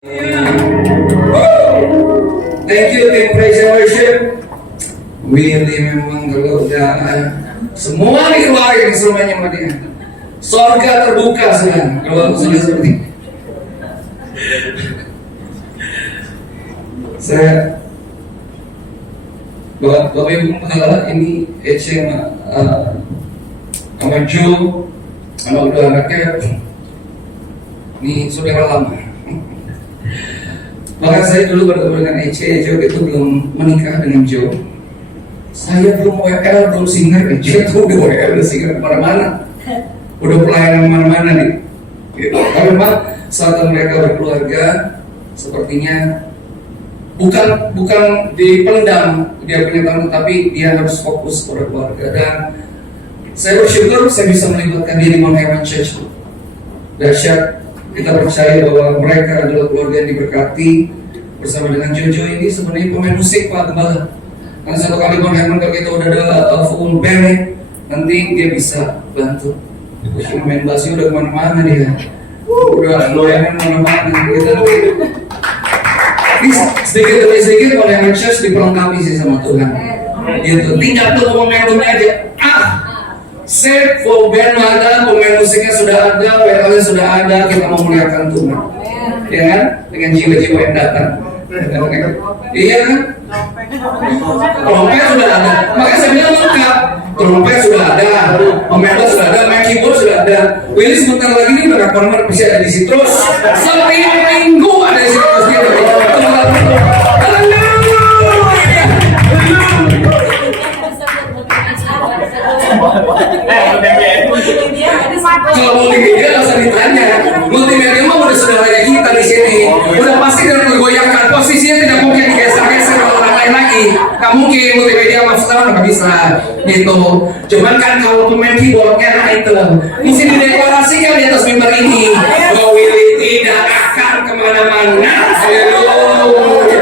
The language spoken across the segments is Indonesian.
Thank you tim praise and worship. Willy memang kalau udah semua dikeluarin instrumennya sama dia. Sorga terbuka sekarang kalau sudah seperti ini. Saya Bapak Ibu mengenal ini Ece sama Joe sama udah anaknya ini saudara lama. Bahkan saya dulu bertemu dengan Ece, Joe itu belum menikah dengan Joe. Saya belum WL, belum singer, Ece itu udah WL, udah singer kemana-mana. Udah pelayanan kemana-mana nih. Gitu. Tapi memang saat mereka berkeluarga, sepertinya bukan dipendam dia punya talent, tapi dia harus fokus pada keluarga. Dan saya bersyukur saya bisa melibatkan dia di Mount Hermon Church. Dahsyat, kita percaya bahwa mereka adalah keluarga yang diberkati. Bersama dengan Jojo ini sebenarnya pemain musik Pak Gembala. Karena satu kali Mount Hermon kalau kita udah ada full band, nanti dia bisa bantu. Dia main bass udah kemana-mana dia. Udah loyalan kemana-mana kita sedikit demi sedikit oleh yang church diperlengkapi sih sama Tuhan. Gitu. Tinggal tuh momentumnya aja. Save for band ada, pemain musiknya sudah ada, PL-nya sudah ada, kita mau melihatkan Tuhan. Ya kan? Dengan jiwa-jiwa yang datang. Iya kan? Trompet sudah ada. Makanya saya bilang lengkap. Trompet sudah ada, pemain bass sudah ada, main keyboard sudah ada. Willy sebentar lagi ini udah corner bisa ada di situ terus. Setiap minggu ada di situ terus dia. Kalau multimedia nggak usah ditanya, multimedia mah udah saudaranya kita di sini, udah pasti dengan menggoyangkan posisinya tidak mungkin digeser-geser orang lain lagi, nggak mungkin multimedia maksudnya nggak bisa gitu. Cuman kan kalau pemain keyboardnya nah itu mesti dideklarasikan di atas mimbar ini bahwa Willy tidak akan kemana-mana. Haleluya.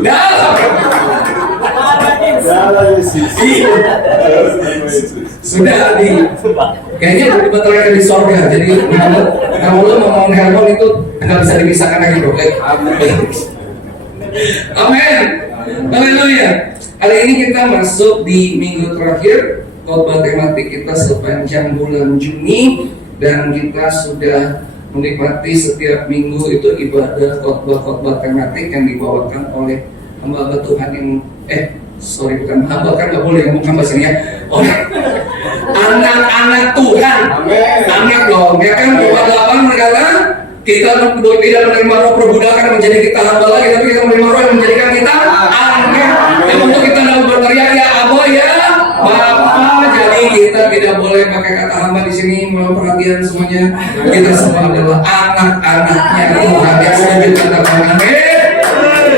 Dalam. Sudah kayaknya udah terakhir di sorga, jadi kalau lo mau Mount Hermon itu nggak bisa dipisahkan lagi bro. Amin. Haleluya. Kali ini kita masuk di minggu terakhir khotbah tematik kita sepanjang bulan Juni, dan kita sudah menikmati setiap minggu itu ibadah khotbah tematik yang dibawakan oleh hamba Tuhan yang bukan hamba, kan nggak boleh ngomong hamba sini ya. Anak-anak Tuhan, anak dong, ya kan? Roma 8 berkata kita tidak menerima roh perbudakan menjadi kita hamba lagi, tapi kita menerima roh yang menjadikan kita anak. Yang untuk kita dapat berteriak ya Abah ya Bapa. Jadi kita tidak boleh pakai kata hamba di sini. Mohon perhatian semuanya, kita semua adalah anak-anaknya Tuhan yang sudah dikatakan amin.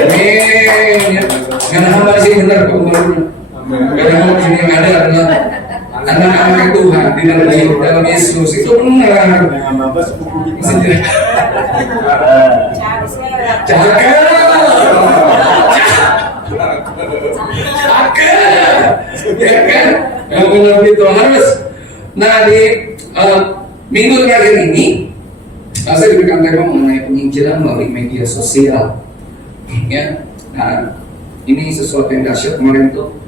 Amin. Karena hamba di sini benar pembarunya. Karena hamba di sini yang ada adalah anak-anak Tuhan di dalam Yesus, itu benar. Cakep, ya kan? Yang benar itu harus. Nah di minggu terakhir ini, saya diberikan tema mengenai penginjilan melalui media sosial. Ya, nah ini sesuatu yang dahsyat. Kemarin tuh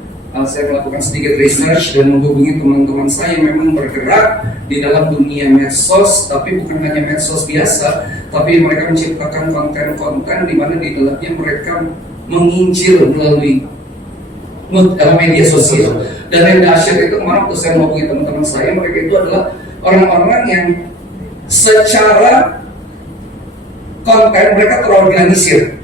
saya melakukan sedikit research dan menghubungi teman-teman saya yang memang bergerak di dalam dunia medsos, tapi bukan hanya medsos biasa, tapi mereka menciptakan konten-konten di mana di dalamnya mereka menginjil melalui media sosial. Dan yang dahsyat itu kemarin waktu saya menghubungi teman-teman saya, mereka itu adalah orang-orang yang secara konten mereka terorganisir.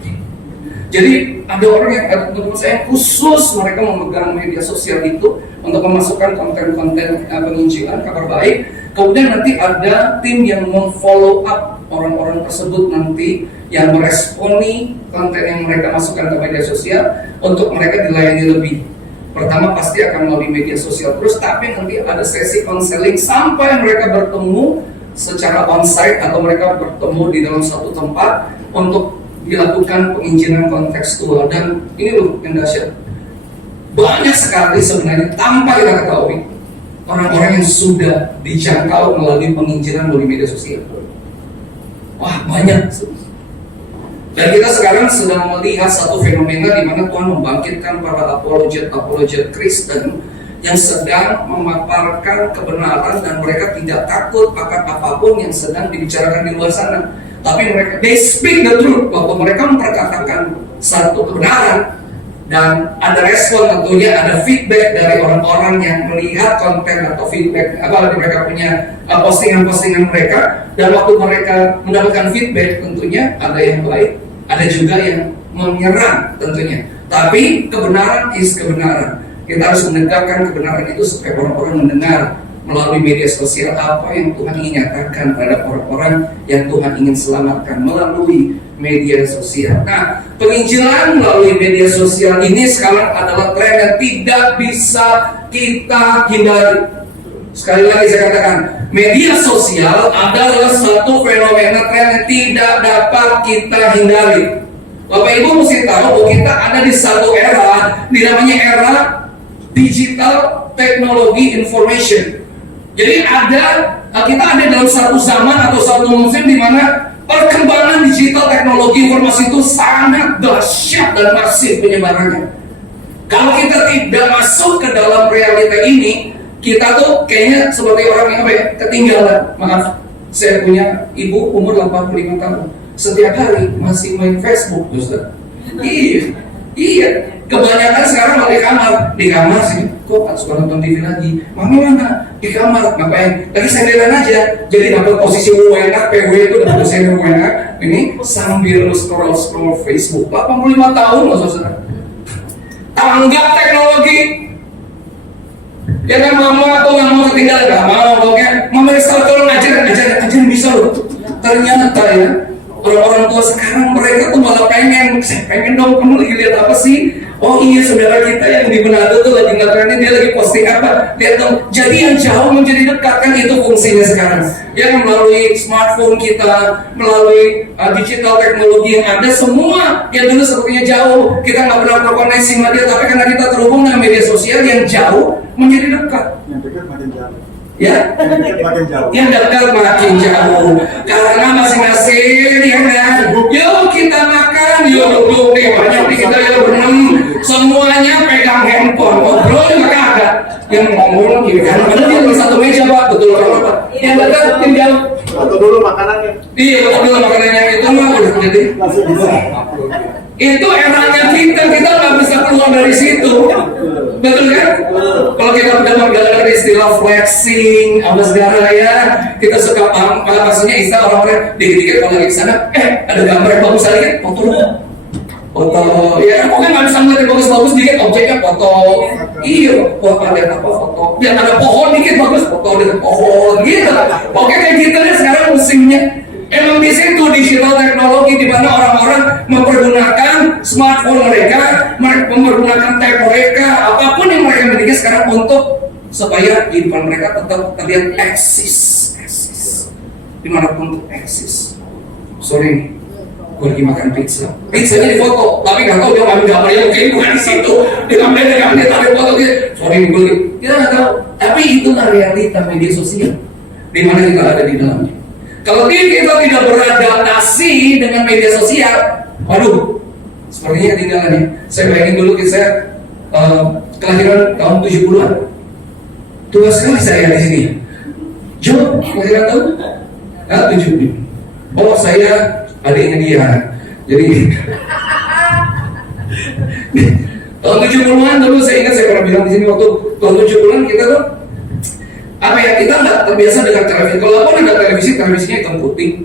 Jadi ada orang yang menurut saya khusus mereka memegang media sosial itu untuk memasukkan konten-konten penginjilan, kabar baik. Kemudian nanti ada tim yang memfollow up orang-orang tersebut nanti yang meresponi konten yang mereka masukkan ke media sosial untuk mereka dilayani lebih. Pertama pasti akan melalui media sosial terus, tapi nanti ada sesi konseling sampai mereka bertemu secara onsite atau mereka bertemu di dalam satu tempat untuk dilakukan penginjilan kontekstual. Dan ini loh yang dahsyat, banyak sekali sebenarnya tanpa kita ketahui orang-orang yang sudah dijangkau melalui penginjilan melalui media sosial. Wah banyak. Dan kita sekarang sedang melihat satu fenomena di mana Tuhan membangkitkan para apologet Kristen yang sedang memaparkan kebenaran dan mereka tidak takut akan apapun yang sedang dibicarakan di luar sana. Tapi mereka, they speak the truth, bahwa mereka memperkatakan satu kebenaran. Dan ada respon tentunya, ada feedback dari orang-orang yang melihat konten atau feedback apa mereka punya postingan-postingan mereka. Dan waktu mereka mendapatkan feedback tentunya ada yang baik, ada juga yang menyerang tentunya. Tapi kebenaran is kebenaran. Kita harus menegakkan kebenaran itu supaya orang-orang mendengar melalui media sosial apa yang Tuhan ingin nyatakan pada orang-orang yang Tuhan ingin selamatkan melalui media sosial. Nah, penginjilan melalui media sosial ini sekarang adalah tren yang tidak bisa kita hindari. Sekali lagi saya katakan, media sosial adalah satu fenomena tren yang tidak dapat kita hindari. Bapak Ibu mesti tahu bahwa kita ada di satu era, namanya era digital teknologi information. Jadi kita ada dalam satu zaman atau satu musim di mana perkembangan digital teknologi informasi itu sangat dahsyat dan masif penyebarannya. Kalau kita tidak masuk ke dalam realita ini, kita tuh kayaknya seperti orang yang ketinggalan. Maaf, saya punya ibu umur 85 tahun. Setiap hari masih main Facebook, Ustaz. Iya. Kebanyakan sekarang di kamar sih. Kok tak suka nonton TV lagi? Mami mana? Di kamar, ngapain? Lagi senderan aja. Jadi dapat posisi enak, PW itu dapat posisi enak. Ini sambil scroll Facebook. 85 tahun loh saudara. Tanggap teknologi. Jangan mama atau nggak mau ketinggalan, nggak mau. Pokoknya mama Resta tolong ajar bisa loh. Ternyata ya orang-orang tua sekarang mereka tuh malah pengen dong, kamu lagi lihat apa sih? Oh iya, saudara kita yang di Manado tuh lagi ngetrennya, dia lagi posting apa? Lihat dong, jadi yang jauh menjadi dekat, kan itu fungsinya sekarang. Yang melalui smartphone kita, melalui digital teknologi yang ada, semua yang dulu sepertinya jauh, kita nggak pernah terkoneksi sama dia, tapi karena kita terhubung dengan media sosial, yang jauh menjadi dekat. Yang dekat makin jauh. Ya, yang dekat makin jauh karena masing-masing ya kan. Yuk kita makan, yuk duduk nih banyak nih kita yuk berenam, semuanya pegang handphone, ngobrol juga ada yang ngomong gitu kan. Padahal dia di satu meja pak, betul pak. Yang dekat makin jauh. Foto dulu makanannya. Iya, foto dulu makanannya itu mah udah jadi. Masih bisa. Itu eranya kita nggak bisa keluar dari situ. Betul kan? Kalau kita udah menggunakan istilah flexing, apa segala ya, kita suka maksudnya istilah orang-orang dikit-dikit kalau lagi di sana, ada gambar yang bagus sedikit, foto, ya, mungkin nggak bisa ngeliat yang bagus-bagus dikit, objeknya foto, iya, ada apa foto, ya ada pohon dikit bagus, foto dengan pohon, gitu. Oke kayak gitu deh sekarang musimnya. Emang di situ digital teknologi di mana orang-orang mempergunakan smartphone mereka mempergunakan tab mereka, apapun yang mereka miliki sekarang untuk supaya kehidupan mereka tetap terlihat eksis, dimanapun untuk eksis. Sorry, gue lagi makan pizza. Pizzanya di foto, tapi nggak tahu dia ngambil gambarnya mungkin bukan di situ. Dia ngambil tarik foto gitu. Sorry, gue kita nggak tahu. Tapi itulah realita media sosial di mana kita ada di dalamnya. Kalau kita tidak beradaptasi dengan media sosial, waduh, sepertinya ketinggalan ya. Saya bayangin dulu saya kelahiran tahun 70-an. Tua sekali saya di sini. Jo, kelahiran tahun 70. Oh, saya adiknya dia. Jadi tahun 70-an dulu saya ingat saya pernah bilang di sini waktu tahun 70-an kita tuh kita nggak terbiasa dengan televisi. Kalaupun ada televisinya hitam putih.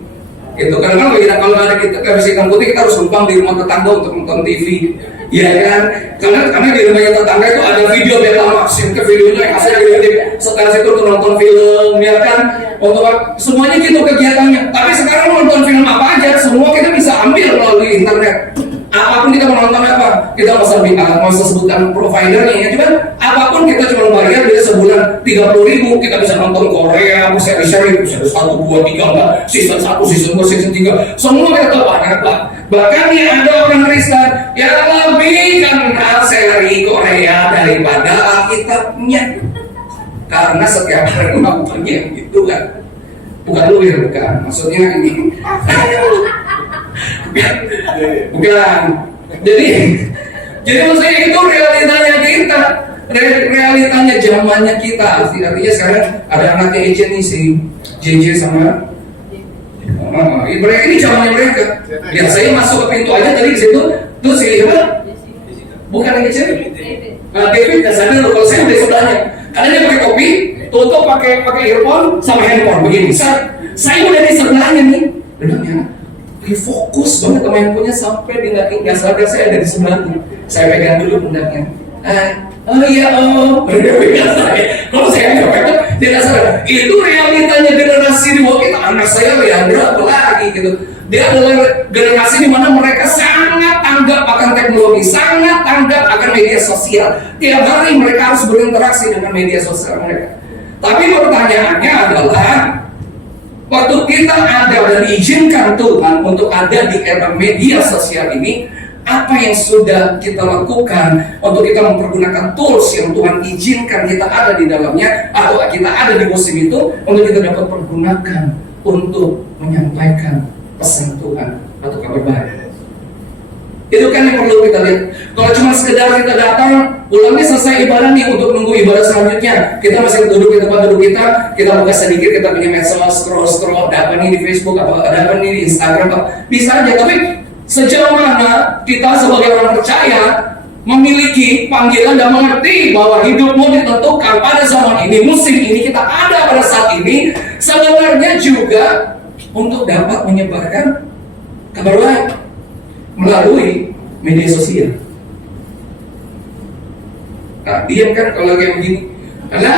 Gitu. Karena kalau ada televisi hitam putih kita harus numpang di rumah tetangga untuk nonton TV. Iya kan? Karena di rumahnya tetangga itu ada video Betamax, yang ke videonya yang hasilnya gede. Setelah itu untuk nonton film, ya kan? Untuk semuanya gitu kegiatannya. Tapi sekarang nonton film apa aja, semua kita bisa ambil melalui internet. Apapun kita mau nonton apa, kita nggak usah sebutkan providernya ya, cuman apapun kita cuma bayar dia sebulan 30.000, kita bisa nonton Korea, seri-seri, bisa 1, 2, 3, season 1, season 2, season 3, semua kita tahu apa. Bahkan ya ada orang Kristen yang lebih kenal seri Korea daripada Alkitabnya, karena setiap hari nontonnya gitu kan. Bukan luwir, bukan. Maksudnya ini. Bukan. Jadi maksudnya itu realitanya kita. Realitanya zamannya kita. Artinya sekarang ada anaknya Ejen nih, si JJ sama mereka ini zamannya mereka. Ya saya masuk ke pintu aja tadi di situ, terus si bukan yang kecil, David nggak sadar loh kalau saya udah sebelahnya. Karena dia pakai topi, tutup pakai earphone sama handphone begini. Saya udah di sebelahnya nih, benarnya. Dia fokus banget sama handphonenya sampai dia nggak sadar saya ada di sebelahnya. Saya pegang dulu pundaknya. Oh iya dia pegang saya. Kalau saya nggak pegang, dia nggak sadar. Itu realitanya generasi di bawah kita. Anak saya Leandra apalagi gitu. Dia adalah generasi di mana mereka sangat tanggap akan teknologi, sangat tanggap akan media sosial. Tiap hari mereka harus berinteraksi dengan media sosial mereka. Tapi pertanyaannya adalah, waktu kita ada dan diizinkan Tuhan untuk ada di era media sosial ini, apa yang sudah kita lakukan untuk kita mempergunakan tools yang Tuhan izinkan kita ada di dalamnya, atau kita ada di musim itu untuk kita dapat pergunakan untuk menyampaikan pesan Tuhan atau kabar baik. Itu kan yang perlu kita lihat. Kalau cuma sekedar kita datang, pulangnya selesai ibadah nih, untuk nunggu ibadah selanjutnya, kita masih duduk di tempat duduk kita buka sedikit, kita punya medsos, scroll, dapat nih di Facebook, dapat nih di Instagram, bisa aja. Tapi sejauh mana kita sebagai orang percaya memiliki panggilan dan mengerti bahwa hidupmu ditentukan pada zaman ini, musim ini, kita ada pada saat ini, sebenarnya juga untuk dapat menyebarkan kabar baik melalui media sosial. Nah, diam kan kalau kayak begini? Karena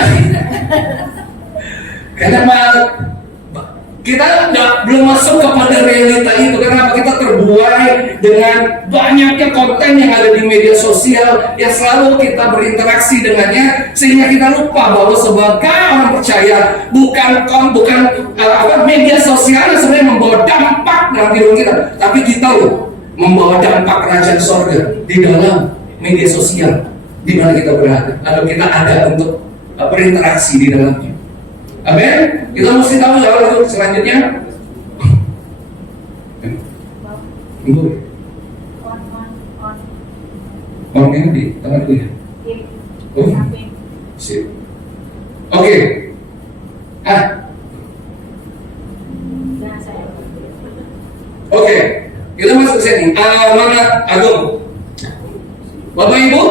kita belum masuk kepada realita itu. Karena kita terbuai dengan banyaknya konten yang ada di media sosial yang selalu kita berinteraksi dengannya, sehingga kita lupa bahwa sebagai orang percaya bukan media sosial yang sebenarnya membawa dampak dalam hidup kita, tapi kita loh membawa dampak kerajaan sorga di dalam media sosial di mana kita berada, atau kita ada untuk berinteraksi di dalamnya. Amin. Kita mesti tahu lalu selanjutnya. Orangnya di tengah dulu ya. Oh, sip. Oke. Oke. Kita masuk sini. Amanat agung. Bapak Ibu,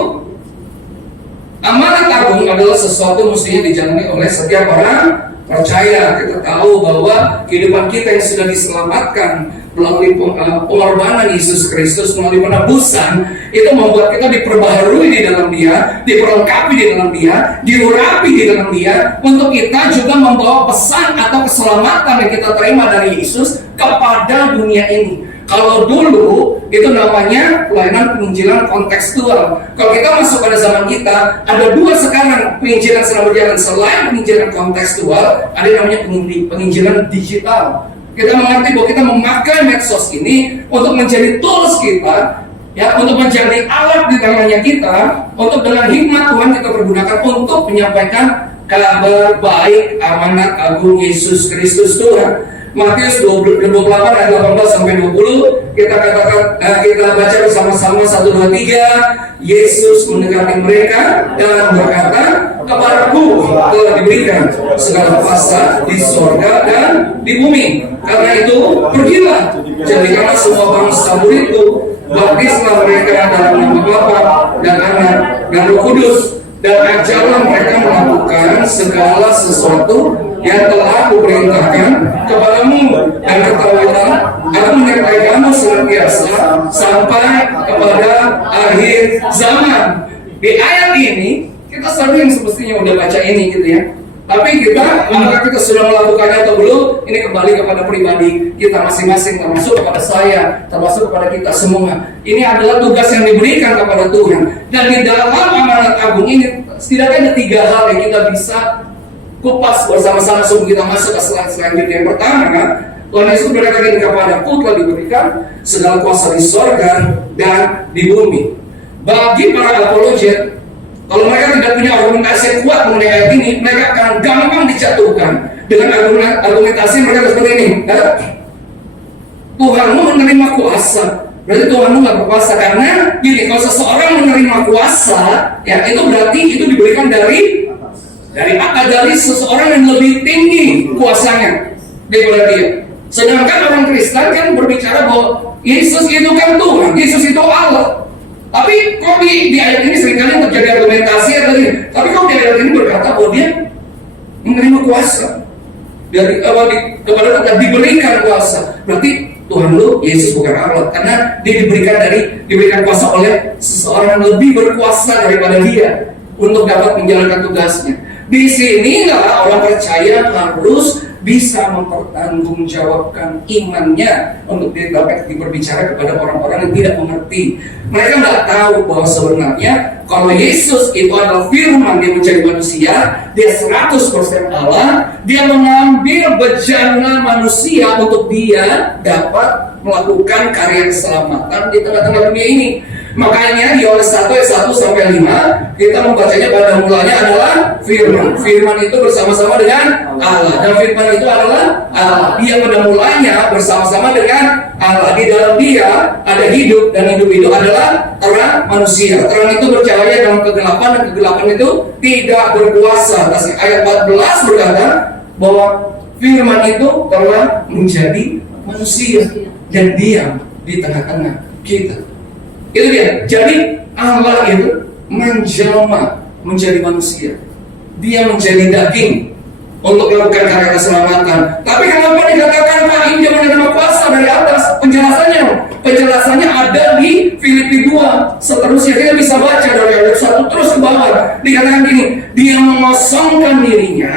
amanat agung adalah sesuatu mestinya dijalani oleh setiap orang percaya. Kita tahu bahwa kehidupan kita yang sudah diselamatkan melalui pengorbanan Yesus Kristus, melalui penebusan, itu membuat kita diperbaharui di dalam Dia, diperlengkapi di dalam Dia, diurapi di dalam Dia, untuk kita juga membawa pesan atau keselamatan yang kita terima dari Yesus kepada dunia ini. Kalau dulu itu namanya pelayanan penginjilan kontekstual. Kalau kita masuk pada zaman kita, ada dua sekarang penginjilan sedang berjalan. Selain penginjilan kontekstual, ada yang namanya penginjilan digital. Kita mengerti bahwa kita memakai medsos ini untuk menjadi tools kita, ya, untuk menjadi alat di tangannya kita, untuk dengan hikmat Tuhan kita pergunakan untuk menyampaikan kabar baik amanat agung Yesus Kristus Tuhan. Matius 28 ayat 18 sampai 20, kita katakan, kita baca bersama-sama 1, 2, 3. Yesus mendekati mereka dan berkata, kepadaku telah diberikan segala kuasa di sorga dan di bumi. Karena itu pergilah, jadikanlah semua bangsa muridku, baptislah mereka dalam nama Bapa dan Anak dan Roh Kudus, dan ajarlah mereka melakukan segala sesuatu yang telah kuperintahkan kepadamu, dan ketahuilah aku menyertai kamu senantiasa sampai kepada akhir zaman. Di ayat ini kita sering semestinya udah baca ini gitu ya, tapi kita, apakah kita sudah melakukannya atau belum, ini kembali kepada pribadi kita masing-masing, termasuk kepada saya, termasuk kepada kita semua. Ini adalah tugas yang diberikan kepada Tuhan. Dan di dalam amanat agung ini setidaknya ada 3 hal yang kita bisa kupas bersama-sama sebelum kita masuk ke slide selanjutnya. Yang pertama, Tuhan Yesus berkata ini, kepadaku telah diberikan segala kuasa di sorga dan di bumi. Bagi para apologet, kalau mereka tidak punya argumentasi yang kuat mengenai ayat ini, mereka akan gampang dijatuhkan Dengan argumentasi mereka seperti ini. Tuhanmu menerima kuasa, berarti Tuhanmu nggak berkuasa. Karena gini, kalau seseorang menerima kuasa, ya itu berarti itu diberikan dari atas, dari seseorang yang lebih tinggi kuasanya daripada dia. Sedangkan orang Kristen kan berbicara bahwa Yesus itu kan Tuhan, Yesus itu Allah. Tapi kok di ayat ini seringkali terjadi argumentasi tadi. Tapi kok di ayat ini berkata bahwa dia menerima kuasa dari kepada kita, diberikan kuasa. Berarti Tuhan lu Yesus bukan Allah, karena dia diberikan kuasa oleh seseorang yang lebih berkuasa daripada dia untuk dapat menjalankan tugasnya. Di sinilah orang percaya harus bisa mempertanggungjawabkan imannya untuk dapat berbicara kepada orang-orang yang tidak mengerti. Mereka nggak tahu bahwa sebenarnya kalau Yesus itu adalah firman yang menjadi manusia, dia 100% Allah, dia mengambil bejana manusia untuk dia dapat melakukan karya keselamatan di tengah-tengah dunia ini. Makanya di Yohanes 1 ayat 1 sampai 5 kita membacanya pada mulanya adalah firman. Firman itu bersama-sama dengan Allah, dan firman itu adalah Allah. Dia pada mulanya bersama-sama dengan Allah. Di dalam dia ada hidup, dan hidup itu adalah terang manusia. Terang itu bercahaya dalam kegelapan, dan kegelapan itu tidak berkuasa. Ayat 14 berkata bahwa firman itu telah menjadi manusia dan diam di tengah-tengah kita. Itu dia. Jadi Allah itu menjelma menjadi manusia. Dia menjadi daging untuk melakukan karya keselamatan. Tapi kenapa dikatakan Pak Injil menerima kuasa dari atas? Penjelasannya ada di Filipi 2. Seterusnya kita bisa baca dari ayat 1 terus ke bawah. Dikatakan gini, dia mengosongkan dirinya,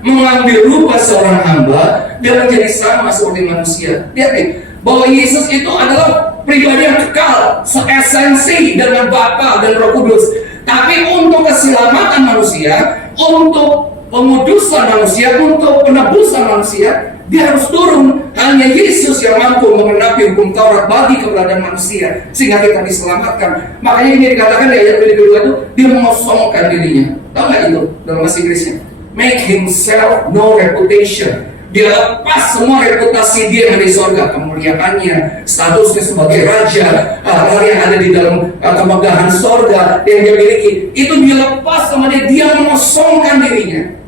mengambil rupa seorang hamba, dan menjadi sama seperti manusia. Lihat nih, bahwa Yesus itu adalah pribadi yang kekal, seesensi dengan Bapa dan Roh Kudus. Tapi untuk keselamatan manusia, untuk pengudusan manusia, untuk penebusan manusia, dia harus turun. Hanya Yesus yang mampu mengenapi hukum Taurat bagi keberadaan manusia, sehingga kita diselamatkan. Makanya ini dikatakan di ayat kedua itu, dia mengosongkan dirinya. Tahu nggak itu dalam bahasa Inggrisnya? Make himself no reputation. Dia lepas semua reputasi dia yang di sorga, kemuliaannya, statusnya sebagai raja, hal yang ada di dalam kemegahan sorga yang dia miliki, itu dia lepas sama dia mengosongkan dirinya,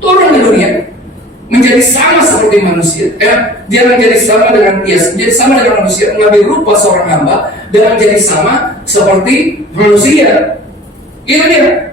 turun ke dunia, menjadi sama seperti manusia. Dia menjadi sama dengan manusia, mengambil rupa seorang hamba dan menjadi sama seperti manusia. Itu dia.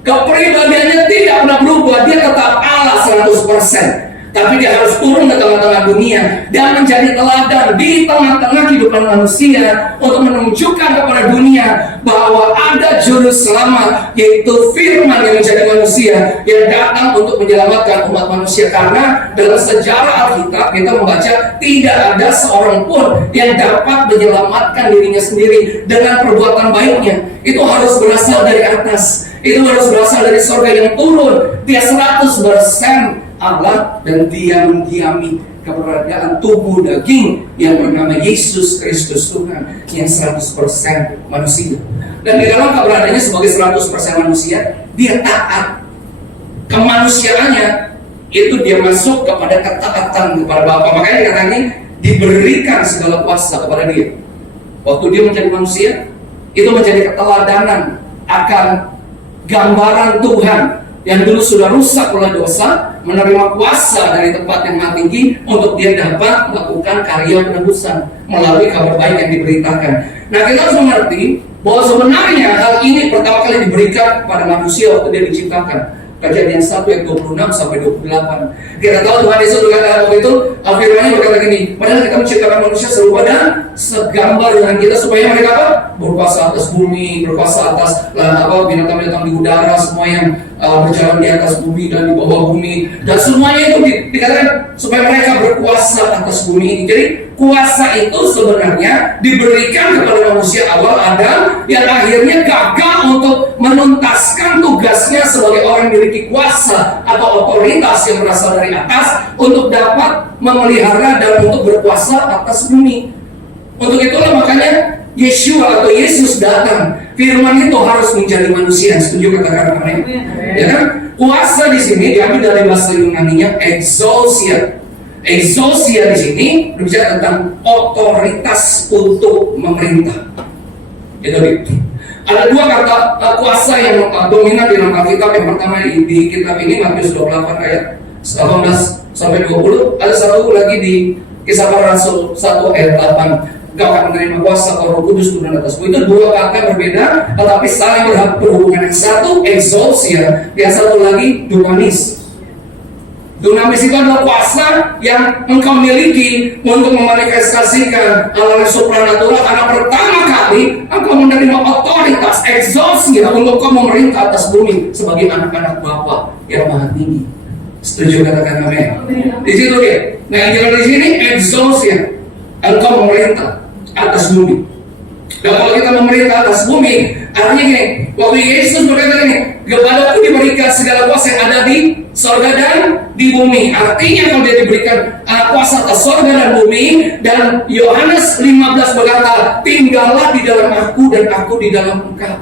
Kepribadiannya tidak pernah berubah, dia tetap Allah 100%. Tapi dia harus turun ke tengah-tengah dunia dan menjadi teladan di tengah-tengah kehidupan manusia untuk menunjukkan kepada dunia bahwa ada juru selamat, yaitu firman yang menjadi manusia yang datang untuk menyelamatkan umat manusia. Karena dalam sejarah Alkitab kita membaca tidak ada seorang pun yang dapat menyelamatkan dirinya sendiri dengan perbuatan baiknya. Itu harus berasal dari atas. Itu harus berasal dari surga yang turun. Dia 100% Allah, dan dia mendiami keberadaan tubuh daging yang bernama Yesus Kristus Tuhan yang 100% manusia. Dan di dalam keberadaannya sebagai 100% manusia, dia taat. Kemanusiaannya itu dia masuk kepada ketaatan kepada Bapa. Makanya dikatakan diberikan segala kuasa kepada dia. Waktu dia menjadi manusia, itu menjadi keteladanan akan gambaran Tuhan yang dulu sudah rusak oleh dosa, menerima kuasa dari tempat yang maha tinggi untuk dia dapat melakukan karya penebusan melalui kabar baik yang diberitakan. Nah, kita harus mengerti bahwa sebenarnya hal ini pertama kali diberikan kepada manusia waktu dia diciptakan. Kejadian 1 ayat 26 sampai 28. Kita tahu Tuhan Yesus berkata waktu itu, firman-Nya berkata gini, padahal kita menciptakan manusia serupa dan segambar dengan kita supaya mereka apa? Berkuasa atas bumi, berkuasa atas binatang-binatang di udara, semua yang berjalan di atas bumi dan di bawah bumi, dan semuanya itu dikatakan supaya mereka berkuasa atas bumi ini. Jadi kuasa itu sebenarnya diberikan kepada manusia awal Adam yang akhirnya gagal untuk menuntaskan tugasnya sebagai orang yang memiliki kuasa atau otoritas yang berasal dari atas untuk dapat memelihara dan untuk berkuasa atas bumi. Untuk itulah makanya Yeshua atau Yesus datang. Firman itu harus menjadi manusia. Setuju katakan amin? Ya kan? Kuasa di sini diambil dari bahasa Yunani-nya exousia. Exousia di sini berbicara tentang otoritas untuk memerintah. Itu. Ada dua kata kuasa yang dominan di dalam Alkitab. Yang pertama di kitab ini Matius 28 ayat 18 sampai 20. Ada satu lagi di Kisah Para Rasul 1 ayat 8. Engkau akan menerima kuasa Roh Kudus turun atasmu. Itu dua kata yang berbeda, tetapi saling berhubungan. Yang satu exousia, yang satu lagi dunamis. Dunamis itu adalah kuasa yang engkau miliki untuk memanifestasikan hal-hal supranatural, karena pertama kali engkau menerima otoritas exousia untuk kau memerintah atas bumi sebagai anak-anak Bapa yang Maha Tinggi. Setuju katakan amin? Di situ dia. Nah, yang jelas di sini exousia, engkau memerintah atas bumi. Dan kalau kita memerintah atas bumi, artinya gini, waktu Yesus berkata gini, kepadaku diberikan segala kuasa yang ada di sorga dan di bumi. Artinya kalau dia diberikan kuasa atas sorga dan bumi, dan Yohanes 15 berkata, tinggallah di dalam aku dan aku di dalam engkau,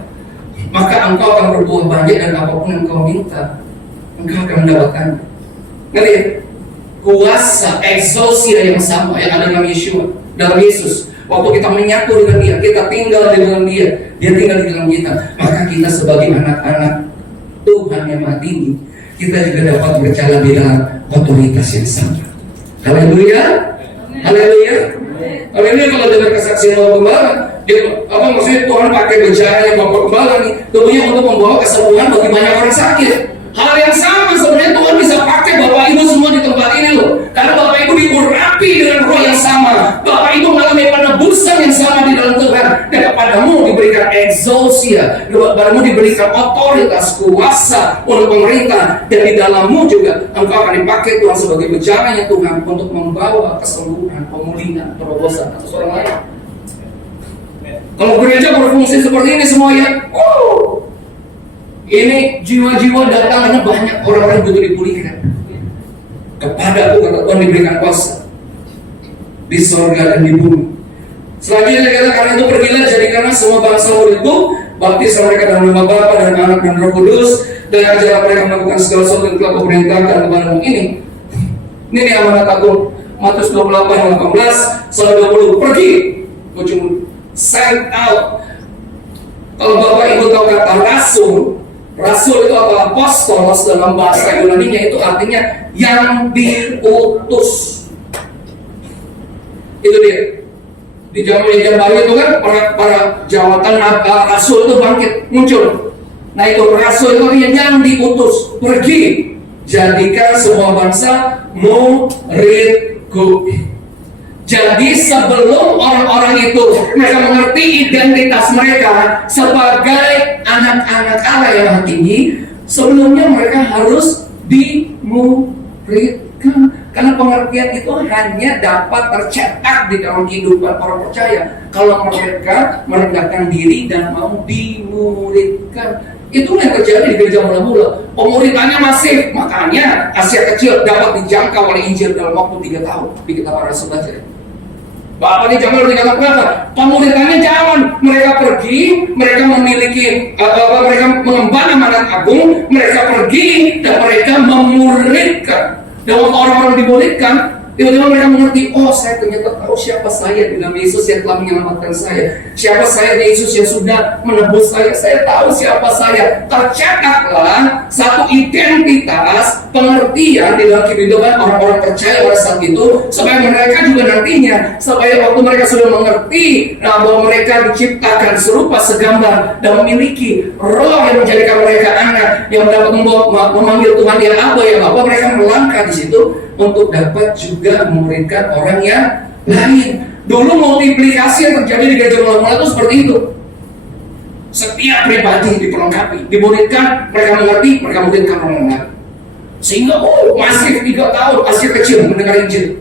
maka engkau akan berbuah banyak, dan apapun yang engkau minta, engkau akan mendapatkan. Ngerti ya? Kuasa exousia yang sama yang ada dalam Yesus. Waktu kita menyatu dengan dia, kita tinggal di dalam dia tinggal di dalam kita, maka kita sebagai anak-anak Tuhan yang Maha Tinggi, kita juga dapat berjalan di dalam otoritas yang sama. Haleluya, haleluya, haleluya. Kalau dengar kesaksian Bapak Gembala, maksudnya Tuhan pakai bicaranya Bapak Gembala nih, tentunya untuk membawa kesembuhan bagi banyak orang sakit. Hal yang sama sebenarnya Tuhan bisa pakai Bapak Ibu semua di tempat ini loh, karena Bapak Ibu diurapi dengan roh yang sama. Bapak Ibu mengalami penebusan yang sama di dalam Tuhan, dan kepadamu diberikan exousia, kepadamu diberikan otoritas, kuasa untuk pemerintah, dan di dalammu juga engkau akan dipakai Tuhan sebagai bejaranya Tuhan untuk membawa kesembuhan, pemulihan, terobosan atas orang lain. Kalau gereja berfungsi seperti ini semuanya, ini jiwa-jiwa datang, hanya banyak orang-orang butuh dipulihkan. Kepadaku, kata Tuhan, diberikan kuasa di sorga dan di bumi. Selanjutnya kata, karena itu pergilah jadikanlah semua bangsa muridku, baptislah mereka dalam nama Bapa dan Anak dan Roh Kudus, dan ajarlah mereka melakukan segala sesuatu yang telah kuperintahkan kepadamu ini. Ini nih amanat aku, Matius 28 ayat 18 sampai 20. Pergi, send out. Kalau Bapak Ibu tahu kata Rasul itu adalah apostolos dalam bahasa Yunani-nya, itu artinya yang diutus. Itu dia. Di zaman baru itu kan para jawatan rasul itu bangkit, muncul. Nah itu rasul itu artinya yang diutus. Pergi, jadikan semua bangsa muridku. Jadi sebelum orang-orang itu mereka mengerti identitas mereka sebagai anak-anak Allah yang Maha Tinggi, sebelumnya mereka harus dimuridkan. Karena pengertian itu hanya dapat tercetak di dalam kehidupan orang percaya kalau mereka merendahkan diri dan mau dimuridkan. Itu yang terjadi di gereja mula-mula. Pemuridannya masif, makanya Asia Kecil dapat dijangkau oleh Injil dalam waktu 3 tahun. Di kitab Para Rasul baca. Bapak ini jangan dikatakan kenapa? Pemuridannya jalan, mereka pergi, mereka memiliki mereka mengemban amanat agung, mereka pergi dan mereka memuridkan. Dan waktu orang-orang dimuridkan, tiba-tiba mereka mengerti, oh saya ternyata tahu siapa saya di dalam Yesus yang telah menyelamatkan saya. Siapa saya di Yesus yang sudah menebus saya. Saya tahu siapa saya. Tercetaklah satu identitas, pengertian di dalam kehidupan orang-orang percaya pada saat itu, supaya mereka juga nantinya, supaya waktu mereka sudah mengerti bahwa mereka diciptakan serupa segambar dan memiliki roh yang menjadikan mereka anak yang dapat memanggil Tuhan yang Aba ya Bapa, mereka melangkah di situ untuk dapat juga memuridkan orang yang lain. Dulu multiplikasi yang terjadi di gereja mula-mula itu seperti itu. Setiap pribadi diperlengkapi, dimuridkan, mereka mengerti, mereka muridkan orang lain. Sehingga masif 3 tahun Asia Kecil mendengar Injil.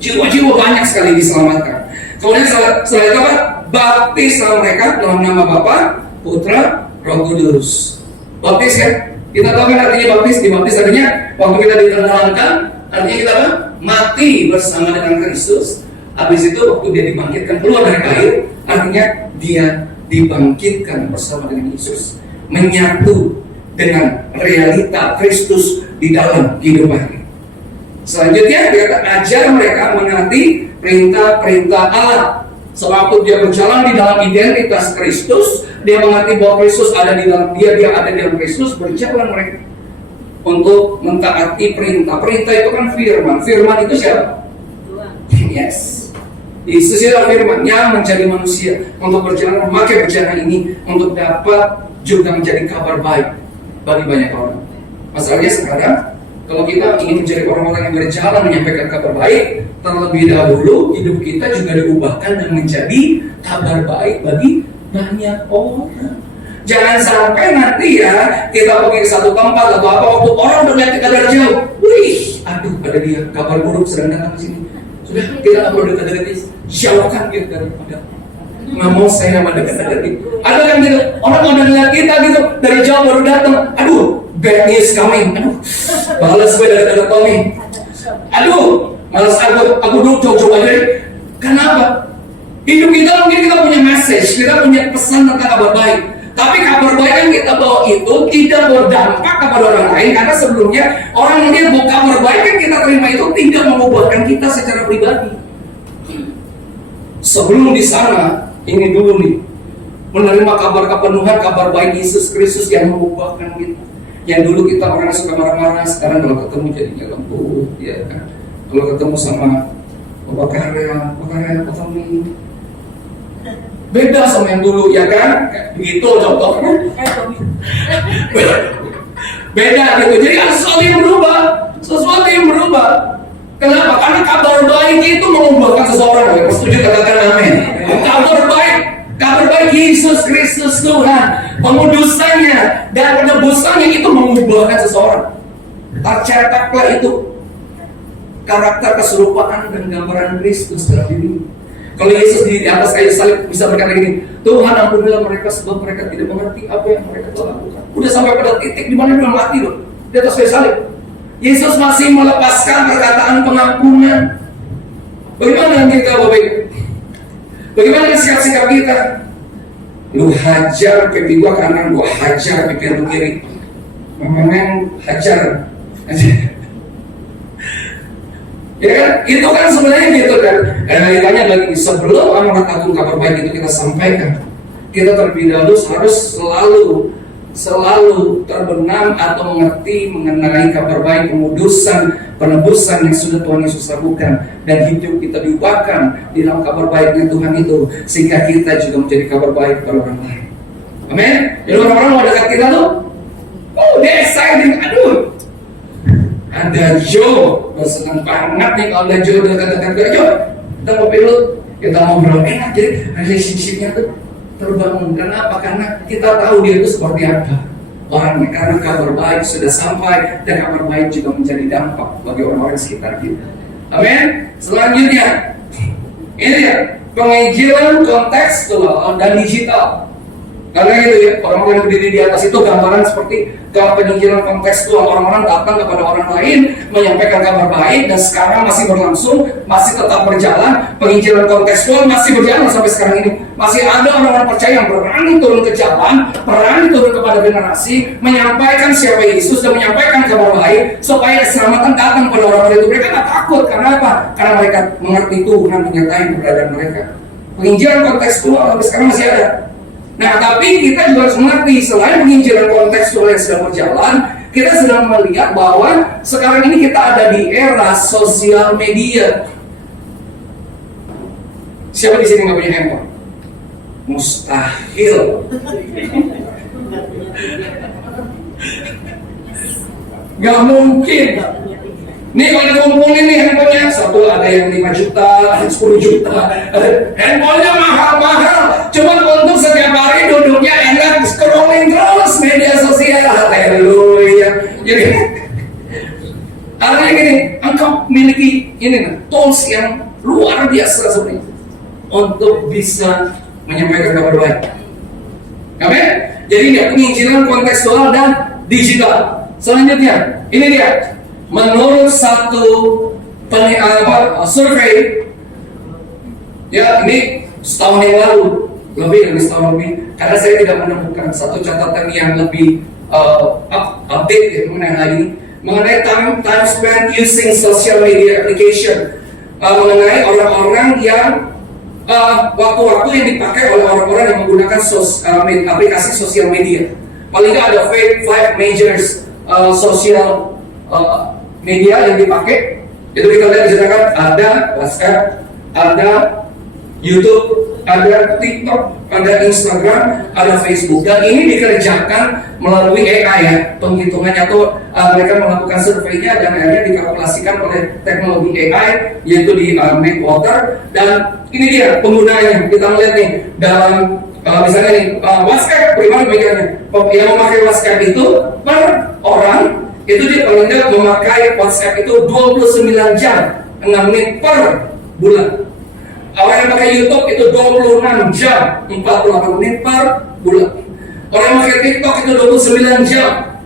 Jiwa-jiwa banyak sekali diselamatkan. Kemudian setelah itu baptislah mereka dalam nama Bapa, Putra, Roh Kudus. Baptis ya. Kita tahu kan artinya baptis. Dibaptis artinya waktu kita ditenggelamkan, artinya kita mati bersama dengan Kristus. Habis itu waktu dia dibangkitkan keluar dari air, artinya dia dibangkitkan bersama dengan Yesus, menyatu dengan realita Kristus di dalam kehidupannya. Selanjutnya dia kata, ajar mereka menaati perintah-perintah Allah. Sewaktu dia berjalan di dalam identitas Kristus, dia mengerti bahwa Kristus ada di dalam dia, dia ada di dalam Kristus, berjalan mereka untuk mentaati perintah. Perintah itu kan firman. Firman itu siapa? Yes. Yesus adalah firman yang menjadi manusia untuk berjalan, memakai perjalanan ini untuk dapat juga menjadi kabar baik bagi banyak orang. Masalahnya sekarang, kalau kita ingin menjadi orang-orang yang berjalan menyampaikan kabar baik, terlebih dahulu hidup kita juga diubahkan dan menjadi kabar baik bagi banyak orang. Jangan sampai nanti ya kita pergi ke satu tempat atau apa, waktu orang udah melihat kita dari jauh, wih, aduh ada dia, kabar buruk sedang datang ke sini. Sudah, kita nggak perlu dekat-dekat, jauhkan dia daripada. Nggak mau saya mendekat-dekat. Ada yang gitu, orang udah melihat kita gitu dari jauh baru datang, aduh, bad news coming, aduh, balas gue dari Tommy, aduh, malas aku duduk jauh-jauh aja. Kenapa? Hidup kita mungkin kita punya message, kita punya pesan tentang kabar baik. Tapi kabar baik yang kita bawa itu tidak berdampak kepada orang lain, karena sebelumnya orang melihat bahwa kabar baik yang kita terima itu tidak mengubahkan kita secara pribadi. Sebelum di sana, ini dulu nih, menerima kabar kepenuhan, kabar baik Yesus Kristus yang mengubahkan kita. Yang dulu kita orang suka marah-marah, sekarang kalau ketemu jadinya lembut, ya kan? Kalau ketemu sama Bapak Karya, Pak Tommy, beda sama yang dulu, ya kan? Begitu contohnya. Beda gitu. Jadi ada sesuatu yang berubah. Sesuatu yang berubah. Kenapa? Karena kabar baik itu mengubahkan seseorang. Setuju, katakan amin. Kabar baik Yesus Kristus Tuhan, pengudusannya dan penebusannya itu mengubahkan seseorang. Tercetaklah itu karakter keserupaan dan gambaran Kristus dalam diri. Kalau Yesus di atas kayu salib bisa berkata gini, Tuhan ampunilah mereka sebab mereka tidak mengerti apa yang mereka telah lakukan. Udah sampai pada titik di mana dia mati loh, di atas kayu salib. Yesus masih melepaskan perkataan pengampunan. Bagaimana dengan kita, Bapak Ibu? Bagaimana dengan sikap-sikap kita? Lu hajar pipi gua kanan, gua hajar pipi lu kiri. Memang hajar. Ya kan? Itu kan sebenarnya gitu kan. Realitanya lagi sebelum amanat agung kabar baik itu kita sampaikan, kita terlebih dahulu harus selalu terbenam atau mengerti mengenai kabar baik, penebusan yang sudah Tuhan Yesus lakukan, dan hidup kita diubahkan di dalam kabar baiknya Tuhan itu, sehingga kita juga menjadi kabar baik kepada orang lain. Amin. Jadi orang-orang mau dekat kita tuh, oh dia exciting, aduh. Ada Joe, senang banget nih kalau ada Joe dekat-dekat gue. Joe, kita ngopi dulu, kita ngobrol enak, jadi relationship-nya tuh terbangun. Kenapa? Karena kita tahu dia itu seperti apa orangnya. Karena kabar baik sudah sampai, dan kabar baik juga menjadi dampak bagi orang-orang sekitar kita. Amin. Selanjutnya, ini dia penginjilan kontekstual dan digital. Karena itu ya, orang-orang yang berdiri di atas itu gambaran seperti penginjilan kontekstual. Orang-orang datang kepada orang lain menyampaikan kabar baik, dan sekarang masih berlangsung, masih tetap berjalan. Penginjilan kontekstual masih berjalan sampai sekarang ini. Masih ada orang-orang percaya yang berani turun ke jalan, berani turun kepada generasi, menyampaikan siapa Yesus dan menyampaikan kabar baik supaya keselamatan datang pada orang-orang itu. Mereka tidak takut, karena apa? Karena mereka mengerti Tuhan menyertai keberadaan mereka. Penginjilan kontekstual sampai sekarang masih ada. Nah, tapi kita juga harus mengerti, selain penginjilan kontekstual yang sedang berjalan, kita sedang melihat bahwa sekarang ini kita ada di era sosial media. Siapa di sini nggak punya handphone? Mustahil. Gak mungkin. Nih kalau dikumpulin nih handphonenya, satu ada yang 5 juta, ada 10 juta. Handphonenya mahal-mahal. Cuma untuk setiap hari duduknya enak, scrolling terus media sosial. Haleluya. Jadi artinya gini, engkau miliki ini tools yang luar biasa sebenarnya untuk bisa menyampaikan kabar baik. Amin. Jadi ini penginjilan kontekstual dan digital. Selanjutnya, ini dia. Menurut satu survei, ya ini setahun yang lalu, lebih setahun lebih, karena saya tidak menemukan satu catatan yang lebih update ya, mengenai hal ini, mengenai time spent using social media application, mengenai orang-orang yang waktu-waktu yang dipakai oleh orang-orang yang menggunakan aplikasi sosial media. Paling nggak ada 5 major sosial media yang dipakai. Itu kita lihat di sana kan, ada WhatsApp, ada YouTube, ada TikTok, ada Instagram, ada Facebook. Dan ini dikerjakan melalui AI ya, penghitungannya atau mereka melakukan surveinya dan akhirnya dikalkulasikan oleh teknologi AI, yaitu di Make-Water. Dan ini dia penggunanya. Kita melihat nih dalam misalnya nih WhatsApp, bagaimana pemikirannya? Yang memakai WhatsApp itu per orang itu dia paling tidak memakai WhatsApp itu 29 jam 6 menit per bulan. Orang yang pakai YouTube itu 26 jam 48 menit per bulan. Orang yang pakai TikTok itu 29 jam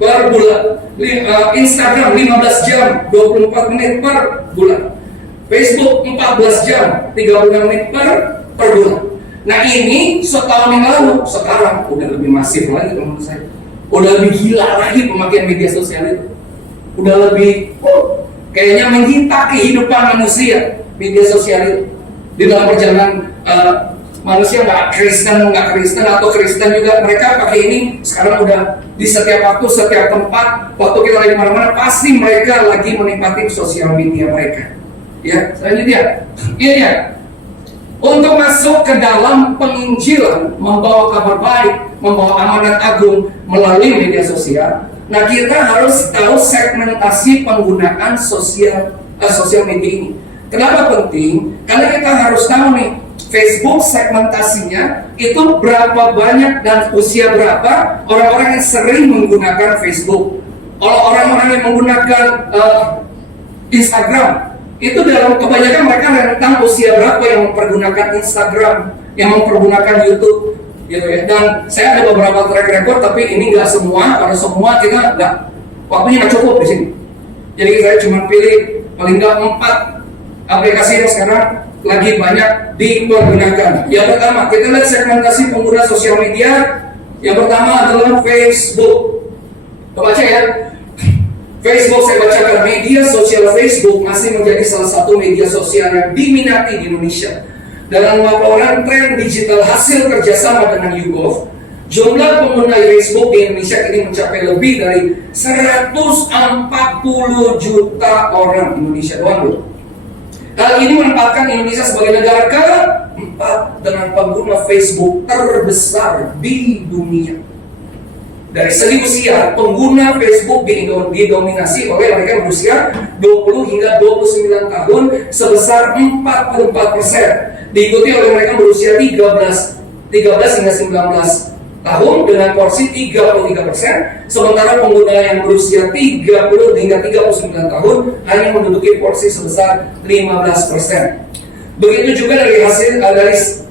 per bulan. Instagram 15 jam 24 menit per bulan. Facebook 14 jam 36 menit per bulan. Nah ini setahun yang lalu, sekarang udah lebih masif lagi menurut saya. Udah lebih gila lagi pemakaian media sosial itu. Udah lebih kayaknya menghina kehidupan manusia media sosial itu. Di dalam perjalanan manusia nggak Kristen atau Kristen juga, mereka pakai ini sekarang udah di setiap waktu, setiap tempat. Waktu kita lagi mana-mana pasti mereka lagi menikmati sosial media mereka. Ya, selanjutnya ini ya. Untuk masuk ke dalam penginjilan, membawa kabar baik, membawa amanat agung melalui media sosial. Nah, kita harus tahu segmentasi penggunaan sosial media ini. Kenapa penting? Karena kita harus tahu nih, Facebook segmentasinya itu berapa banyak dan usia berapa orang-orang yang sering menggunakan Facebook. Orang-orang yang menggunakan Instagram, itu dalam kebanyakan mereka rentang usia berapa yang mempergunakan Instagram, yang mempergunakan YouTube, gitu ya. Dan saya ada beberapa track record, tapi ini nggak semua. Kalau semua kita nggak, waktunya nggak cukup di sini. Jadi saya cuma pilih paling nggak 4 aplikasi yang sekarang lagi banyak dipergunakan. Yang pertama, kita lihat segmentasi pengguna sosial media. Yang pertama adalah Facebook. Baca ya. Facebook saya bacakan, media sosial Facebook masih menjadi salah satu media sosial yang diminati di Indonesia. Dalam laporan tren digital hasil kerjasama dengan YouGov, jumlah pengguna Facebook di Indonesia ini mencapai lebih dari 140 juta orang Indonesia doang loh. Hal ini menempatkan Indonesia sebagai negara keempat dengan pengguna Facebook terbesar di dunia. Dari segi usia, pengguna Facebook didominasi oleh mereka yang berusia 20 hingga 29 tahun sebesar 44%. Diikuti oleh mereka berusia 13 hingga 19 tahun dengan porsi 33%. Sementara pengguna yang berusia 30 hingga 39 tahun hanya menduduki porsi sebesar 15%. Begitu juga dari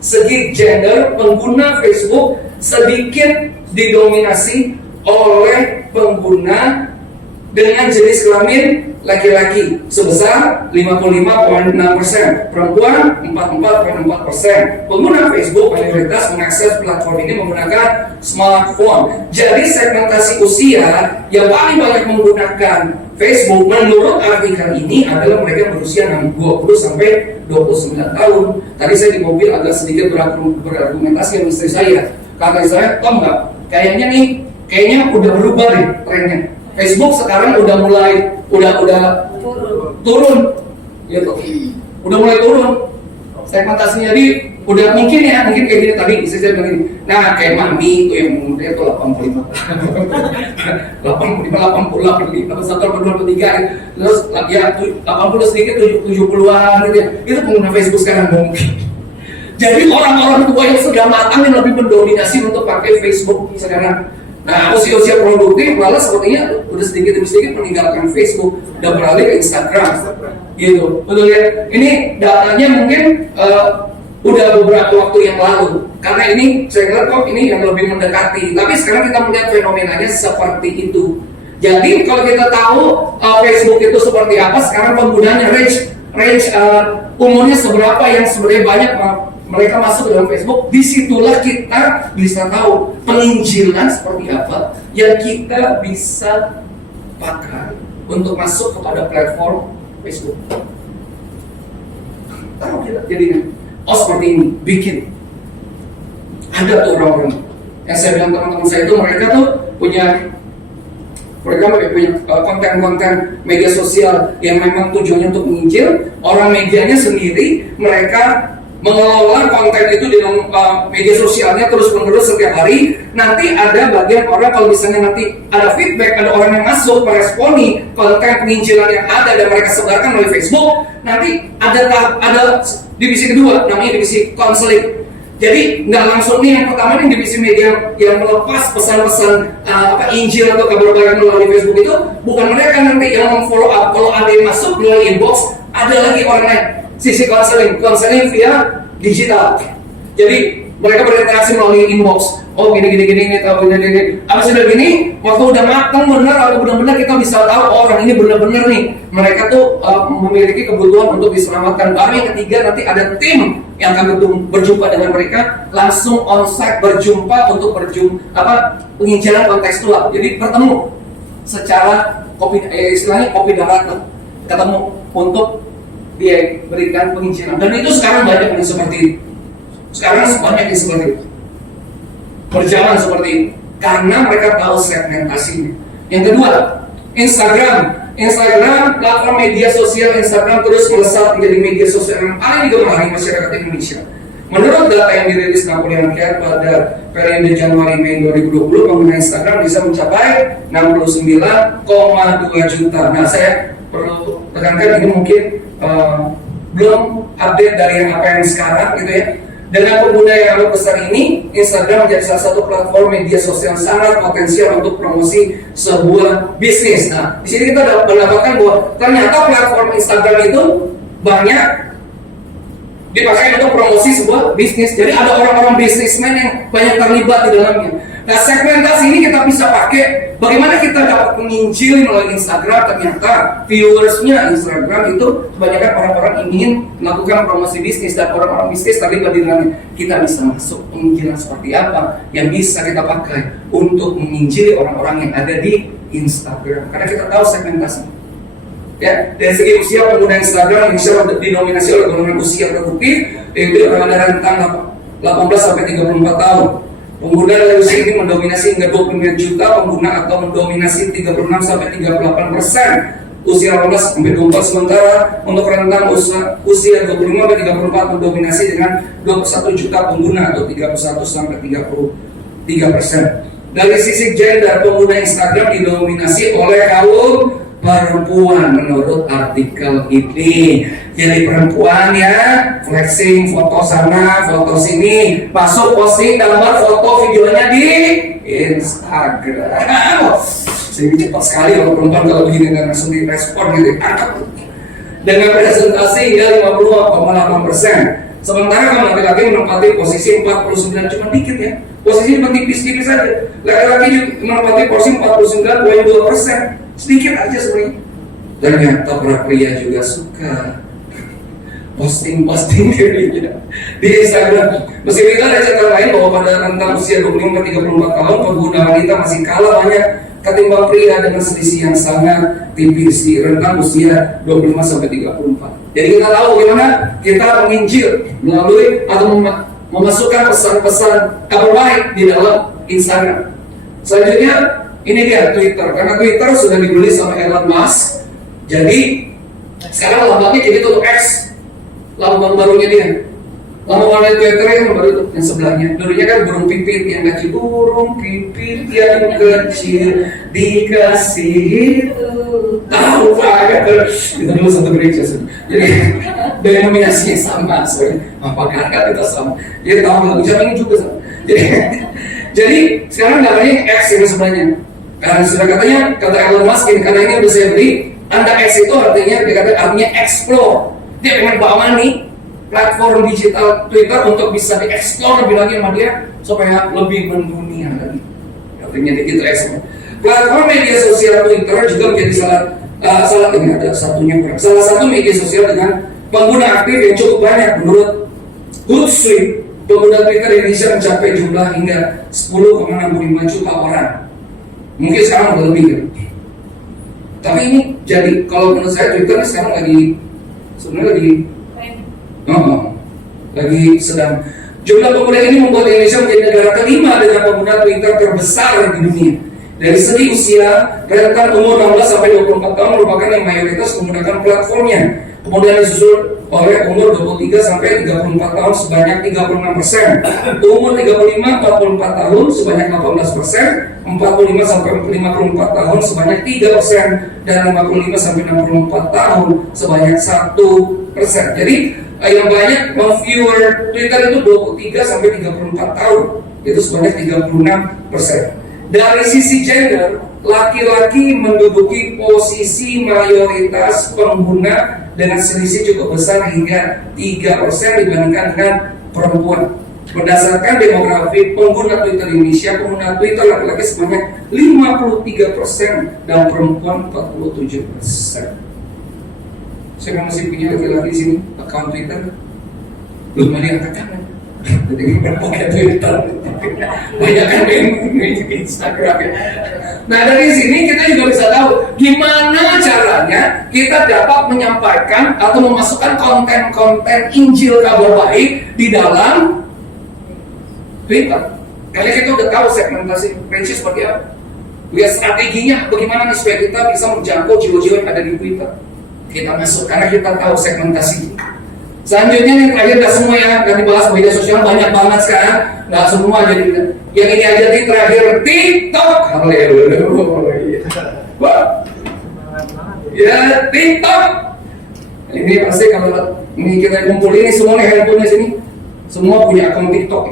segi gender, pengguna Facebook sedikit didominasi oleh pengguna dengan jenis kelamin laki-laki sebesar 55,6%, perempuan 44,4%. Pengguna Facebook mayoritas mengakses platform ini menggunakan smartphone. Jadi segmentasi usia yang paling banyak menggunakan Facebook menurut artikel ini adalah mereka berusia 20 sampai 29 tahun. Tadi saya di mobil agak sedikit berargumentasi dengan istri saya. Kata saya, "Tom nggak? Kayaknya udah berubah deh trennya. Facebook sekarang udah mulai turun, gitu. Udah mulai turun segmentasinya. Jadi udah mungkin kayak gini tadi istri saya bilang gini. Nah, kayak mami itu yang muda itu 85, 83, terus ya 80 sedikit 70-an gitu ya. Itu pengguna Facebook sekarang mungkin. Jadi orang-orang tua yang sudah matang yang lebih mendominasi untuk pakai Facebook sekarang. Nah, usia produktif malah sepertinya udah sedikit demi sedikit meninggalkan Facebook dan beralih ke Instagram, gitu. Betul ya? Ini datanya mungkin udah beberapa waktu yang lalu. Karena ini saya lihat kok ini yang lebih mendekati. Tapi sekarang kita melihat fenomenanya seperti itu. Jadi kalau kita tahu Facebook itu seperti apa, sekarang penggunanya range umurnya seberapa yang sebenarnya banyak mereka masuk ke dalam Facebook, disitulah kita bisa tahu penginjilan seperti apa yang kita bisa pakai untuk masuk kepada platform Facebook. Tahu kita jadinya, seperti ini, bikin. Ada tuh orang-orang yang saya bilang teman-teman saya itu mereka tuh punya konten-konten media sosial yang memang tujuannya untuk menginjil. Orang medianya sendiri, mereka mengelola konten itu di dalam media sosialnya terus-menerus setiap hari. Nanti ada bagian orang, kalau misalnya nanti ada feedback, ada orang yang masuk meresponi konten penginjilan yang ada dan mereka sebarkan melalui Facebook. Nanti ada divisi kedua, namanya divisi konseling. Jadi nggak langsung nih, yang pertama nih divisi media yang melepas pesan-pesan Injil atau kabar baik melalui Facebook itu bukan mereka nanti yang memfollow up. Kalau ada yang masuk melalui inbox, ada lagi orang lain. Sisi konseling via digital. Jadi mereka berinteraksi melalui inbox. Oh gini, tahu gini. Abis udah gini, waktu udah matang benar, atau benar-benar kita bisa tahu orang ini benar-benar nih. Mereka tuh memiliki kebutuhan untuk diselamatkan. Baru yang ketiga nanti ada tim yang akan berjumpa dengan mereka, langsung onsite berjumpa untuk penginjilan kontekstual. Jadi bertemu secara istilahnya kopi darat, ketemu untuk dia berikan penginjilan. Dan itu sekarang banyak yang seperti itu. Berjalan seperti itu karena mereka tahu segmentasinya. Yang kedua, Instagram platform media sosial. Instagram terus melesat menjadi media sosial yang paling digemari masyarakat Indonesia. Menurut data yang dirilis Napoleon Care pada periode Januari-Mei 2020, pengguna Instagram bisa mencapai 69,2 juta. Nah, saya perlu tekankan ini mungkin belum update dari apa yang sekarang gitu ya. Dengan pengguna yang amat besar ini, Instagram menjadi salah satu platform media sosial yang sangat potensial untuk promosi sebuah bisnis. Nah, di sini kita mendapatkan bahwa ternyata platform Instagram itu banyak dipakai untuk promosi sebuah bisnis. Jadi ada orang-orang bisnismen yang banyak terlibat di dalamnya. Nah, segmentasi ini kita bisa pakai. Bagaimana kita dapat menginjil melalui Instagram? Ternyata viewersnya Instagram itu kebanyakan orang-orang ingin melakukan promosi bisnis, dan orang-orang bisnis terlibat di dalamnya. Kita bisa masuk penginjilan seperti apa yang bisa kita pakai untuk menginjili orang-orang yang ada di Instagram. Karena kita tahu segmentasi. Ya, dari segi usia pengguna Instagram yang bisa didominasi oleh golongan usia produktif, yaitu ada rentang 18 sampai 34 tahun. Pengguna dari usia ini mendominasi hingga 25 juta pengguna atau mendominasi 36 sampai 38% usia 18 sampai 24. Sementara untuk rentang usia 25 sampai 34 mendominasi dengan 21 juta pengguna atau 31 sampai 33%. Dari sisi gender, pengguna Instagram didominasi oleh kaum perempuan menurut artikel ini. Jadi perempuan ya, flexing, foto sana, foto sini, masuk posting gambar, foto, videonya di Instagram. Sehingga cepat sekali kalau perempuan kalau begini dan langsung direspon gitu. Dengan presentasi hingga 50,8%. Sementara kalau laki-laki menempati posisi 49, cuma dikit ya. Posisi cuma tipis-tipis saja. Laki-laki menempati posisi 49,2%. Sedikit aja sebenarnya. Ternyata para pria juga suka posting dirinya di Instagram. Meskipun ada catatan lain bahwa pada rentang usia 25-34 tahun pengguna wanita masih kalah banyak ketimbang pria dengan selisih yang sangat tipis di rentang usia 25-34. Jadi kita tahu bagaimana kita menginjil melalui atau memasukkan pesan-pesan kabar baik di dalam Instagram. Selanjutnya ini dia Twitter, karena Twitter sudah dibeli sama Elon Musk. Jadi sekarang lambangnya jadi tuh X, lambang barunya dia. Lambang warna Twitter yang baru itu yang sebelahnya. Dulunya kan burung pipit yang kecil, burung pipit yang kecil dikasih tahu pak. Kita dulu satu gereja sih. Jadi denominasinya sama, apakah kita sama? Jadi tahu lagu jam ini juga sama. Jadi sekarang namanya X yang sebelahnya. Karena sudah kata Elon Musk ini, karena ini udah saya beli, Anda X itu artinya explore. Dia pengen bawa nih platform digital Twitter untuk bisa dieksplor lebih lagi sama dia supaya lebih mendunia lagi. Artinya digital explore. Platform media sosial Twitter juga menjadi salah satu media sosial dengan pengguna aktif yang cukup banyak menurut Hootsuite, pengguna Twitter Indonesia mencapai jumlah hingga 10,65 juta orang. Mungkin sekarang udah lebih kan? Tapi ini jadi, kalau menurut saya Twitter sekarang sebenarnya lagi sedang. Jumlah pengguna ini membuat Indonesia menjadi negara kelima dengan pengguna Twitter terbesar di dunia. Dari segi usia, rentang umur 16 sampai 24 tahun merupakan yang mayoritas menggunakan platformnya. Kemudian disusul oleh umur 23 sampai 34 tahun sebanyak 36%, umur 35-44 tahun sebanyak 18%, 45 sampai 54 tahun sebanyak 3%, dan 55 sampai 64 tahun sebanyak 1%. Jadi yang banyak viewer Twitter itu 23 sampai 34 tahun, itu sebanyak 36%. Dari sisi gender, laki-laki menduduki posisi mayoritas pengguna dengan selisih cukup besar hingga 3% dibandingkan dengan perempuan. Berdasarkan demografi pengguna Twitter Indonesia, pengguna Twitter laki-laki sebanyak 53% dan perempuan 47%. Saya masih punya laki-laki di sini akun Twitter, belum ada yang angkat. Jadi pakai Twitter, banyak kan yang Instagram ya. Nah dari sini kita juga bisa tahu gimana caranya kita dapat menyampaikan atau memasukkan konten-konten Injil kabar baik di dalam Twitter. Kali kita udah tahu segmentasi range seperti apa, lihat strateginya bagaimana nih supaya kita bisa menjangkau jiwa-jiwa yang ada di Twitter. Kita masuk karena kita tahu segmentasi. Selanjutnya yang terakhir, nggak semua ya, nggak dibahas media sosial banyak banget sekarang, nggak semua jadi yang ini aja di terakhir TikTok. Ya TikTok. Ini pasti kalau ini kita kumpulin ini semua nih handphone di sini, semua punya akun TikTok.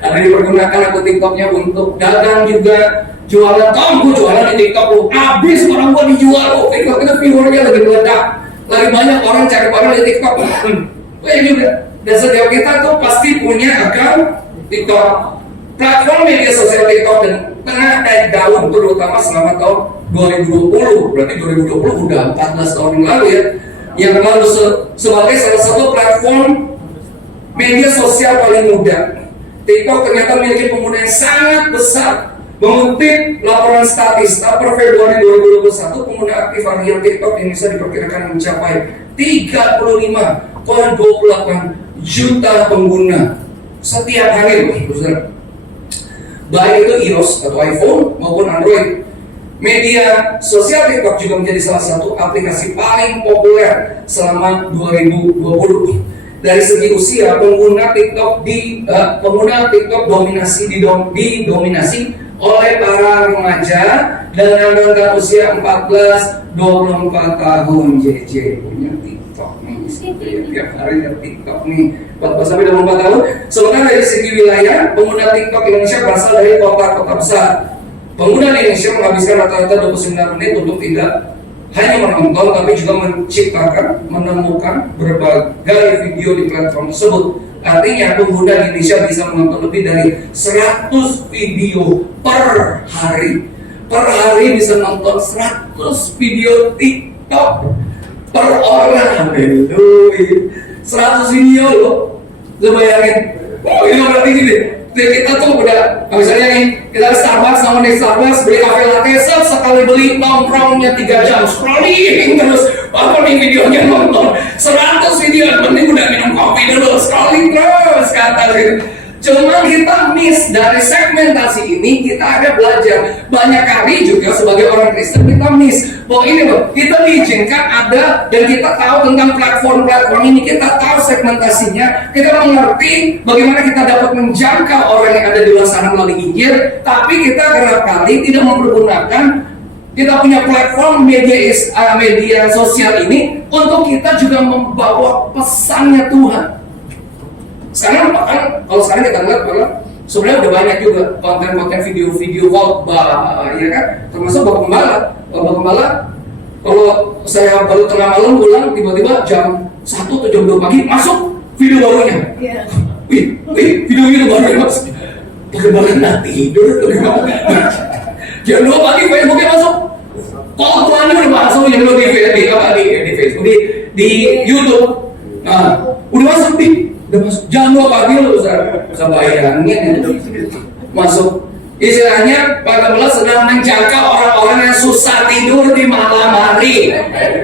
Ada dipergunakan akun TikToknya untuk dagang juga, jualan. Gue jualan di TikTok lu, habis orang gua dijual lu. TikTok itu viewernya lagi meledak. Lagi banyak orang cari barang di TikTok. Juga. Dan setiap kita tuh pasti punya akun TikTok. Platform media sosial TikTok dan tengah naik daun terutama selama tahun 2020. Berarti 2020 udah 14 tahun yang lalu ya. Yang lalu sebagai salah satu platform media sosial paling muda. TikTok ternyata memiliki pengguna yang sangat besar. Mengutip laporan Statista per Februari 2021, pengguna aktif harian TikTok Indonesia diperkirakan mencapai 35,28 juta pengguna setiap hari, baik itu iOS atau iPhone maupun Android. Media sosial TikTok juga menjadi salah satu aplikasi paling populer selama 2020. Dari segi usia, pengguna TikTok didominasi oleh para remaja dengan rentang usia 14-24 tahun. JJ punya TikTok nih, tiap hari ada TikTok nih, 14-24 tahun. Sementara dari segi wilayah, pengguna TikTok Indonesia berasal dari kota-kota besar. Pengguna di Indonesia menghabiskan rata-rata 29 menit untuk tidak hanya menonton, tapi juga menemukan berbagai video di platform tersebut. Artinya pengguna di Indonesia bisa menonton lebih dari 100 video per hari. Per hari bisa nonton 100 video TikTok per orang. Haleluya. 100 video loh. Coba bayangin. Oh ini berarti gini. Kita tuh udah, misalnya nih, kita ke Starbucks, nongkrong di Starbucks, beli kafe latte, sekali beli nongkrongnya 3 jam, scrolling terus, apa nih videonya nonton, 100 video, penting udah minum kopi dulu, scrolling terus ke atas gitu. Cuma kita miss dari segmentasi ini, kita ada belajar banyak kali juga sebagai orang Kristen kita miss bahwa ini loh, kita diizinkan ada dan kita tahu tentang platform-platform ini, kita tahu segmentasinya, kita mengerti bagaimana kita dapat menjangkau orang yang ada di luar sana melalui Injil, tapi kita kerap kali tidak mempergunakan kita punya platform media sosial ini untuk kita juga membawa pesannya Tuhan. Sekarang bahkan kalau sekarang kita lihat bahwa sebenarnya udah banyak juga konten-konten video-video khotbah, ya kan, termasuk Bapak Gembala. Kalau saya baru tengah malam pulang, tiba-tiba jam 1 atau jam 2 pagi masuk video barunya. Wih, video barunya mas. Bagaimana nanti tidur tuh gimana? Jam 2 pagi Facebooknya masuk. Kok tuannya udah masuk jam 2 di Facebook, di YouTube. Nah, Udah masuk nih, udah masuk. Jam 2 pagi loh, bisa bayangin itu. Masuk. Istilahnya Pak Kepala sedang menjaga orang-orang yang susah tidur di malam hari,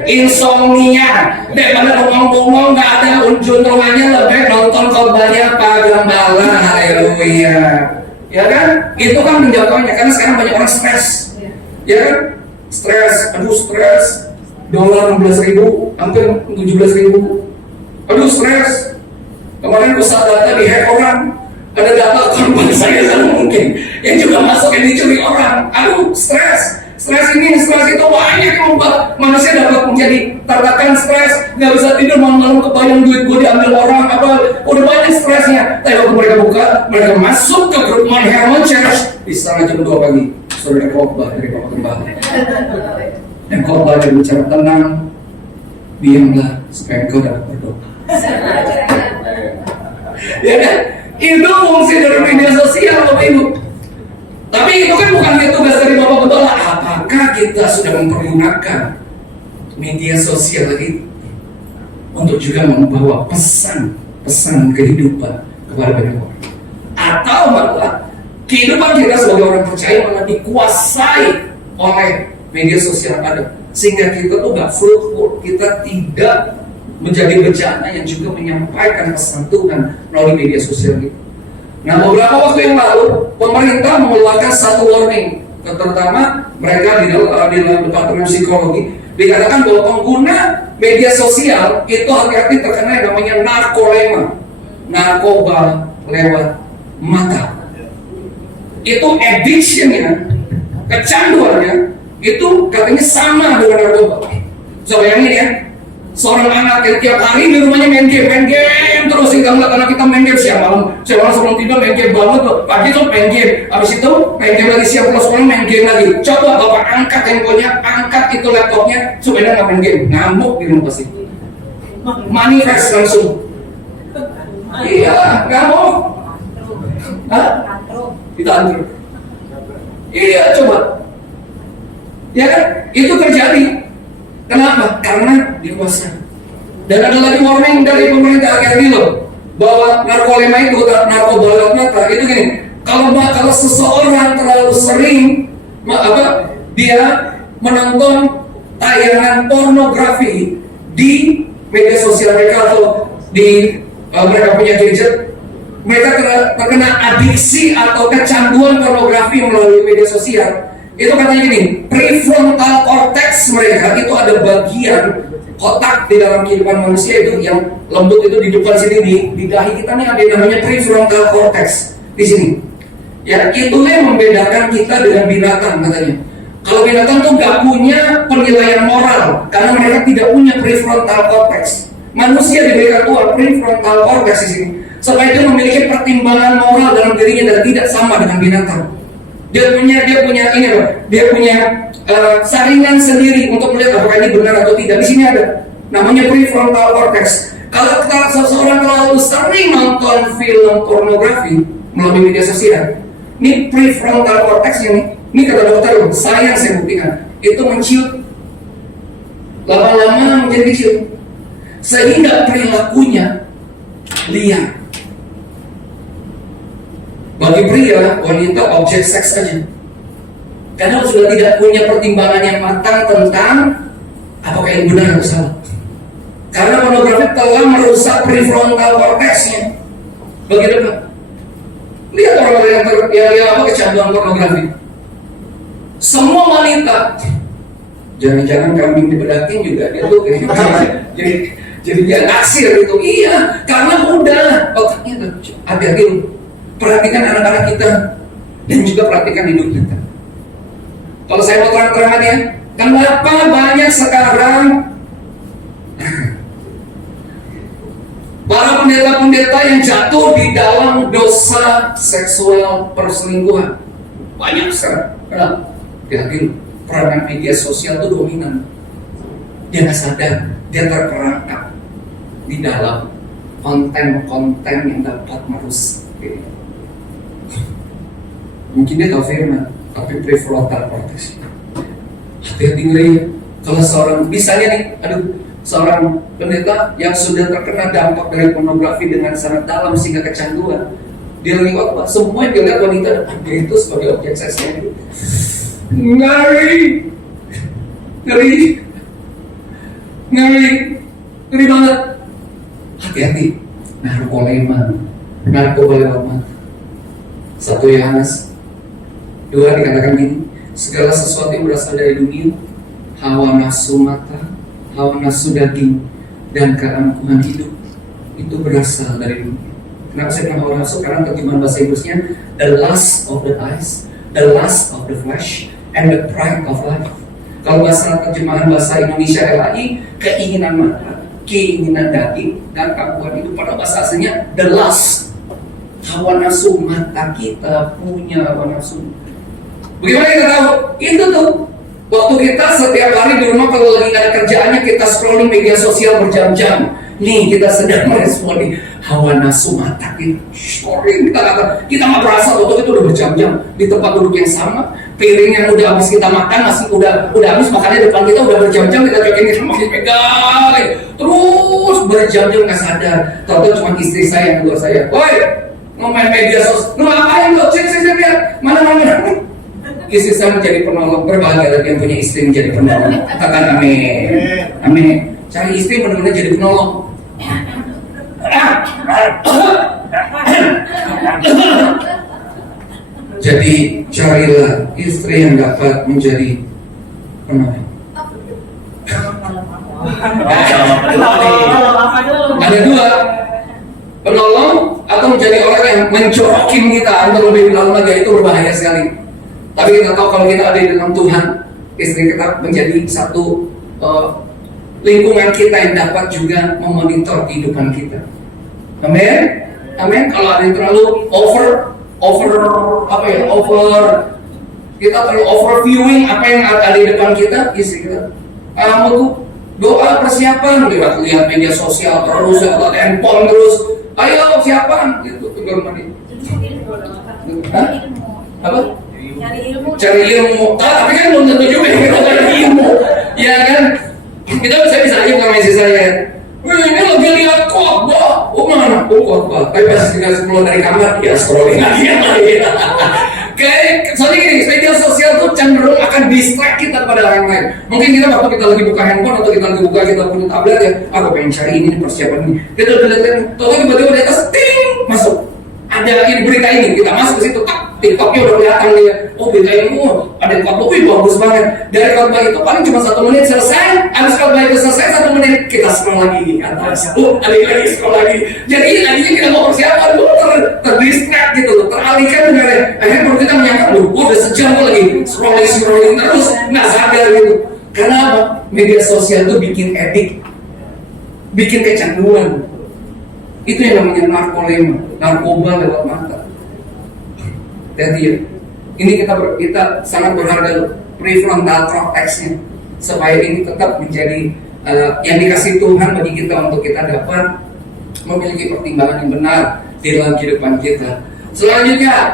insomnia, daripada bengong-bengong nggak ada unjungannya, lebih nonton khotbahnya Pak Gembala. Haleluya, ya kan? Itu kan menjaganya, karena sekarang banyak orang stres, ya kan? Stres, aduh stres, dolar 16.000, hampir 17.000, aduh stres. Kemarin pusat data dihack orang. Ada data korban saya kan mungkin yang juga masuk yang dicuri orang. Aduh, stres ini, stres itu banyak yang membuat manusia dapat menjadi tertekan, stres, nggak bisa tidur, malam-malam kebayang duit gue diambil orang, apa, udah banyak stresnya. Tapi waktu mereka buka, mereka masuk ke grup Mount Hermon Church di setengah jam 2 pagi. Saudara khotbah dari Bapak Gembala. Dan khotbah dari bicara tenang, diamlah supaya engkau dapat berdoa. Ya kan? Itu fungsi dari media sosial, Bapak Ibu. Tapi itu kan bukan tugas dari Bapak Gembala. Apakah kita sudah mempergunakan media sosial itu untuk juga membawa pesan kehidupan kepada banyak orang? Atau malah kehidupan kita sebagai orang percaya malah dikuasai oleh media sosial ada, sehingga kita tuh gak fruitful, kita tidak menjadi bencana yang juga menyampaikan pesan Tuhan melalui media sosial itu. Nah, beberapa waktu yang lalu pemerintah mengeluarkan satu warning, terutama mereka di dalam departemen psikologi, dikatakan bahwa pengguna media sosial itu hati-hati terkena yang namanya narkolema, narkoba lewat mata. Itu addictionnya, kecanduannya itu katanya sama dengan narkoba. So bayangin ya, seorang anak yang tiap hari di rumahnya main game terus, hingga ngeliat anak kita main game siang malam sebelum tidur main game banget tuh, pagi tuh main game, habis itu main game lagi, siang pulang sekolah main game lagi. Coba Bapak angkat handphonenya, angkat itu laptopnya, supaya dia nggak main game, ngamuk di rumah pasti, manifest langsung. Iya, ngamuk. Hah? Ditantrum. Iya, coba. Ya kan, itu terjadi. Kenapa? Karena dikuasai. Dan ada lagi warning dari pemerintah akhir ini loh, bahwa narkolema itu, narkoba lewat mata itu gini. Kalau seseorang terlalu sering dia menonton tayangan pornografi di media sosial mereka atau di mereka punya gadget, mereka terkena adiksi atau kecanduan pornografi melalui media sosial. Itu katanya gini, prefrontal cortex mereka itu ada bagian otak di dalam kehidupan manusia itu yang lembut itu di depan sini di dahi kita nih ada yang namanya prefrontal cortex di sini. Ya, itulah yang membedakan kita dengan binatang katanya. Kalau binatang tuh nggak punya penilaian moral karena mereka tidak punya prefrontal cortex. Manusia diberikan Tuhan prefrontal cortex di sini supaya dia memiliki pertimbangan moral dalam dirinya dan tidak sama dengan binatang. Dia punya saringan sendiri untuk melihat apakah ini benar atau tidak. Di sini ada namanya prefrontal cortex. Kalau seseorang terlalu sering nonton film pornografi melalui media sosial, ini prefrontal cortex ini kata dokter, saya buktikan itu menciut, lama-lama menjadi kecil, sehingga perilakunya liar. Bagi pria, wanita objek seks saja. Karena sudah tidak punya pertimbangan yang matang tentang apakah yang benar atau salah. Karena pornografi telah merusak prefrontal cortex-nya. Begitu Pak. Lihat orang-orang yang kecanduan pornografi. Semua wanita, jangan-jangan kambing dibedakin juga dia tuh jadi dia naksir itu. Iya, karena udah otaknya hati-hati. Perhatikan anak-anak kita dan juga perhatikan hidup kita. Kalau saya mau terang-terangan ya, kenapa banyak sekarang para pendeta-pendeta yang jatuh di dalam dosa seksual perselingkuhan? Banyak sekarang. Kenapa? Yakin peranan media sosial itu dominan. Dia nggak sadar, dia terperangkap di dalam konten-konten yang dapat merusak. Mungkin dia tahu firman, tapi prefrontal cortex. Hati-hati ngeri. Kalau seorang, misalnya nih, seorang pendeta yang sudah terkena dampak dari pornografi dengan sangat dalam sehingga kecanduan. Dia lagi khotbah, semua yang dilihat wanita depan dia itu sebagai objek seksnya. Ngeri banget. Hati-hati, narkoba lewat mata. 1 Yohanes 2 dikatakan gini, segala sesuatu yang berasal dari dunia, hawa nafsu mata, hawa nafsu daging, dan keangkuhan hidup, itu berasal dari dunia. Kenapa saya bilang hawa nafsu? Karena terjemahan bahasa Inggrisnya the lust of the eyes, the lust of the flesh, and the pride of life. Kalau terjemahan bahasa Indonesia LAI, keinginan mata, keinginan daging, dan keangkuhan hidup. Pada bahasa aslinya the lust, hawa nafsu mata. Kita punya hawa nafsu. Bagaimana kita tahu? Itu tuh waktu kita setiap hari di rumah kalau lagi nggak ada kerjaannya, kita scrolling media sosial berjam-jam. Nih kita sedang meresponi hawa nafsu mata kita. Scrolling kita nggak berasa waktu itu udah berjam-jam di tempat duduk yang sama. Piring yang udah habis kita makan, nasi udah habis makannya depan kita udah berjam-jam, kita cobain kita masih pegang terus berjam-jam nggak sadar. Tahu-tahu cuma istri saya yang keluar saya, woi mau main media sosial, lu ngapain lo? Cek lihat mana. Istri saya menjadi penolong. Berbahagia lagi yang punya istri menjadi penolong. Katakan amin. Cari istri benar-benar jadi penolong. Jadi carilah istri yang dapat menjadi penolong. Ada 2, penolong atau menjadi orang yang mencorokin kita untuk lebih dalam lagi, itu berbahaya sekali. Tapi kita tahu kalau kita ada di dalam Tuhan, istri kita menjadi satu lingkungan kita yang dapat juga memonitor kehidupan kita. Amin. Kalau ada yang terlalu over kita terlalu overviewing apa yang ada di depan kita, istri kita, kamu tuh doa persiapan, lihat media sosial terus, lihat handphone terus, ayo siapan, gitu tinggal mandi. Apa? Cari ilmu. Tapi kan belum tentu juga kita cari ilmu, ya kan? Kita bisa aja sama istri saya. Ini lagi lihat khotbah. Oh mana? Oh khotbah. Tapi pas kita keluar dari kamar, ya scrolling lagi. Soalnya gini, media sosial tuh cenderung akan distract kita pada orang lain. Mungkin kita waktu kita lagi buka handphone atau kita lagi buka kita punya tablet ya, aku pengen cari ini persiapan ini. Kita udah lihat, tiba-tiba di atas ting masuk. Ada ini berita ini, kita masuk ke situ, TikToknya udah kelihatan dia. Oh berita ini, ada yang khotbah, bagus banget. Dari khotbah itu paling cuma 1 menit selesai. Habis khotbah itu selesai 1 menit, kita scroll lagi di atas. Ada lagi scroll lagi. Jadi tadinya kita mau persiapan, terdistract gitu loh, teralihkan dengan akhirnya baru kita menyangka, udah sejam lagi scrolling terus, nggak sadar gitu. Karena apa? Media sosial itu bikin edik, bikin kecanduan. Itu yang namanya narkoba lewat mata. Jadi ini kita sangat berharga loh, prefrontal cortex-nya, supaya ini tetap menjadi yang dikasih Tuhan bagi kita untuk kita dapat memiliki pertimbangan yang benar di dalam kehidupan kita. Selanjutnya,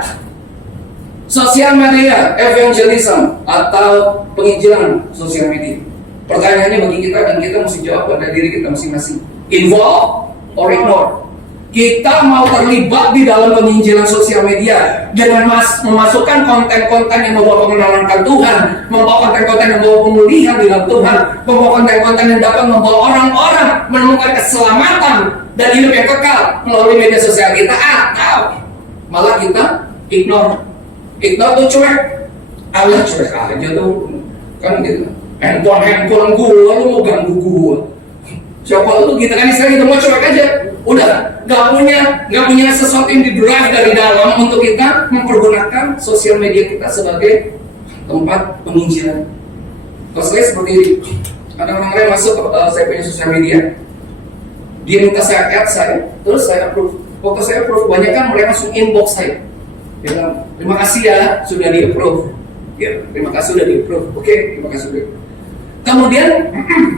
sosial media evangelism atau penginjilan sosial media. Pertanyaannya bagi kita dan kita mesti jawab pada diri kita masing-masing. Involve or ignore? Kita mau terlibat di dalam penginjilan sosial media dengan memasukkan konten-konten yang membawa pengenalan akan Tuhan, membawa konten-konten yang membawa pemulihan di dalam Tuhan, membawa konten-konten yang dapat membawa orang-orang menemukan keselamatan dan hidup yang kekal melalui media sosial kita, atau malah kita ignore tuh cuek, cuek aja tuh kan gitu. Handphone gua, lu mau ganggu gua? Siapa lu? Kita kan istilah kita mau cuek aja. Udah, nggak punya sesuatu yang di-drive dari dalam untuk kita mempergunakan sosial media kita sebagai tempat penginjilan. Kalau saya seperti ini, ada orang-orang masuk saya punya sosial media, dia minta saya add saya, terus saya approve. Waktu saya approve, banyak kan mereka langsung inbox saya, bilang terima kasih ya sudah di-approve. Ya, terima kasih sudah di-approve. Oke, terima kasih sudah. Kemudian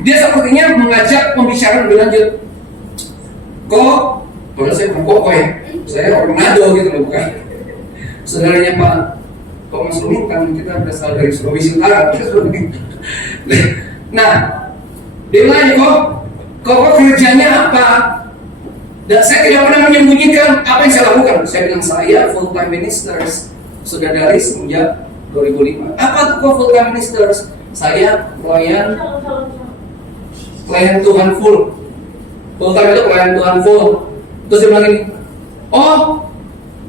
dia sepertinya mengajak pembicaraan lebih lanjut. Kok, kalau saya bukan kok ya, saya orang Manado gitu loh, bukan saudaranya Pak Mas Rumi, kan kita berasal dari Sulawesi Utara. Nah, dia nanya, kok Kok kerjanya apa? Dan saya tidak pernah menyembunyikan apa yang saya lakukan. Saya bilang saya full time ministers sudah dari semenjak 2005. Apa tuh full time ministers? Saya pelayan Tuhan full. Full time itu pelayan Tuhan full. Terus dia bilang ini, oh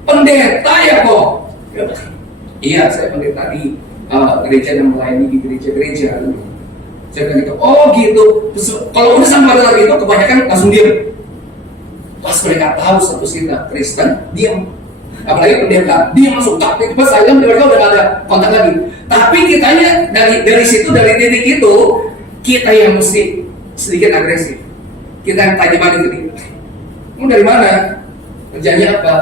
pendeta ya kok? Iya, saya pendeta di gereja dan melayani di gereja-gereja. Saya bilang gitu, oh gitu. Terus, kalau udah sampai pada itu kebanyakan langsung diam. Pas mereka tahu status kita Kristen, diam. Apalagi pendeta, dia masuk tak itu pas saya mereka udah gak ada kontak lagi. Tapi kitanya dari situ, dari titik itu, kita yang mesti sedikit agresif. Kita yang tanya balik ke dia. Kamu dari mana? Kerjanya apa?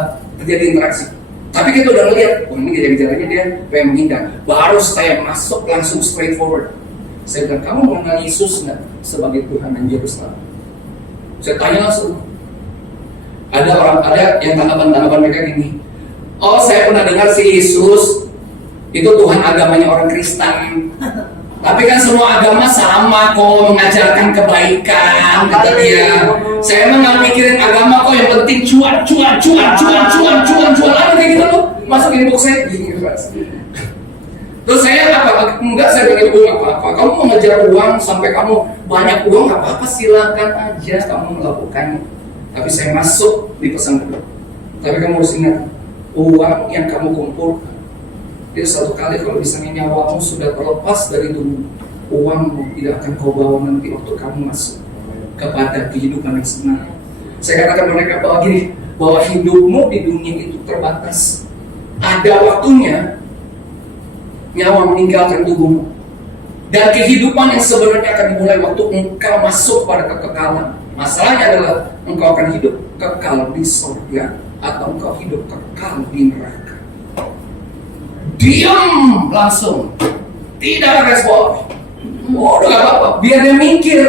Terjadi interaksi. Tapi kita udah ngeliat, oh ini gejala-gejalanya dia pengen menghindar. Baru saya masuk langsung straightforward. Saya bilang, kamu mengenal Yesus nggak sebagai Tuhan dan Juru Selamat? Saya tanya langsung. Ada yang tanggapan mereka gini. Oh, saya pernah dengar si Yesus itu Tuhan agamanya orang Kristen. Tapi kan semua agama sama kok, mengajarkan kebaikan, kata dia. Saya emang nggak mikirin agama kok, yang penting cuan, ada kayak gitu loh. Masukin box saya. Terus saya apa? Enggak, saya bilang uang apa-apa. Kamu mau ngejar uang sampai kamu banyak uang, nggak apa-apa, silakan aja kamu melakukannya. Tapi saya masuk di pesan kedua. Tapi kamu harus ingat, uang yang kamu kumpulkan itu satu kali kalau misalnya nyawamu sudah terlepas dari tubuh, uangmu tidak akan kau bawa nanti waktu kamu masuk kepada kehidupan yang sebenarnya. Saya katakan mereka bahwa hidupmu di dunia itu terbatas. Ada waktunya nyawa meninggalkan tubuhmu, dan kehidupan yang sebenarnya akan dimulai waktu engkau masuk pada kekekalan. Masalahnya adalah engkau akan hidup kekal di surga atau engkau hidup kekal di neraka. Diam langsung, tidak respon. Oh, udah gak apa-apa, biar dia mikir.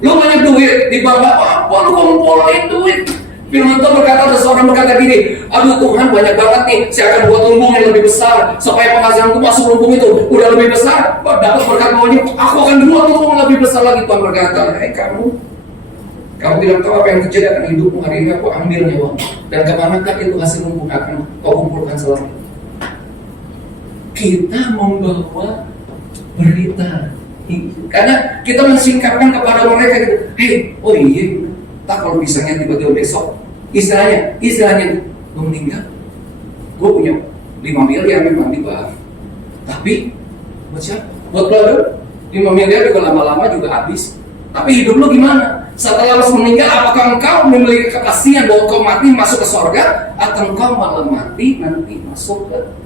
Lu banyak duit di bank apa? Lu kumpulin duit. Firman Tuhan berkata, ada seorang berkata gini, aduh Tuhan banyak banget nih, saya akan buat lumbung yang lebih besar supaya penghasilanku masuk lumbung itu udah lebih besar. Dapat berkat bawahnya, aku akan buat lumbung lebih besar lagi. Tuhan berkata, kamu tidak tahu apa yang terjadi akan hidupmu hari ini. Aku ambil nyawamu, dan kemanakah itu hasil lumbung akan kau kumpulkan selamanya. Kita membawa berita, karena kita mensingkapkan kepada mereka gitu. Oh iya, tak kalau misalnya tiba-tiba besok, istilahnya, gue meninggal, gue punya 5 miliar memang di bank, tapi buat siapa? Buat keluarga. 5 miliar juga lama-lama juga habis. Tapi hidup lu gimana? Setelah lu meninggal, apakah engkau memiliki kepastian bahwa engkau mati masuk ke surga, atau engkau malah mati nanti masuk ke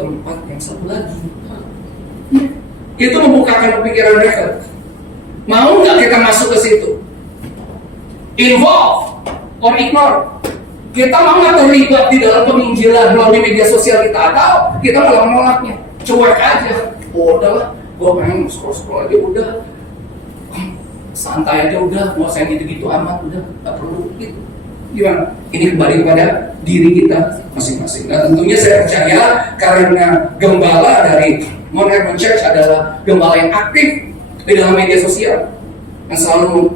tempat yang satu lagi? Itu membukakan pikiran mereka. Mau nggak kita masuk ke situ? Involve or ignore? Kita mau nggak terlibat di dalam penginjilan melalui media sosial kita, atau kita malah menolaknya? Cuek aja. Oh udahlah, gue pengen scroll aja udah, santai aja udah, mau saya gitu-gitu amat udah, nggak perlu gitu. Gimana? Ini kembali kepada diri kita masing-masing. Dan tentunya saya percaya karena gembala dari Mount Hermon Church adalah gembala yang aktif di dalam media sosial, yang selalu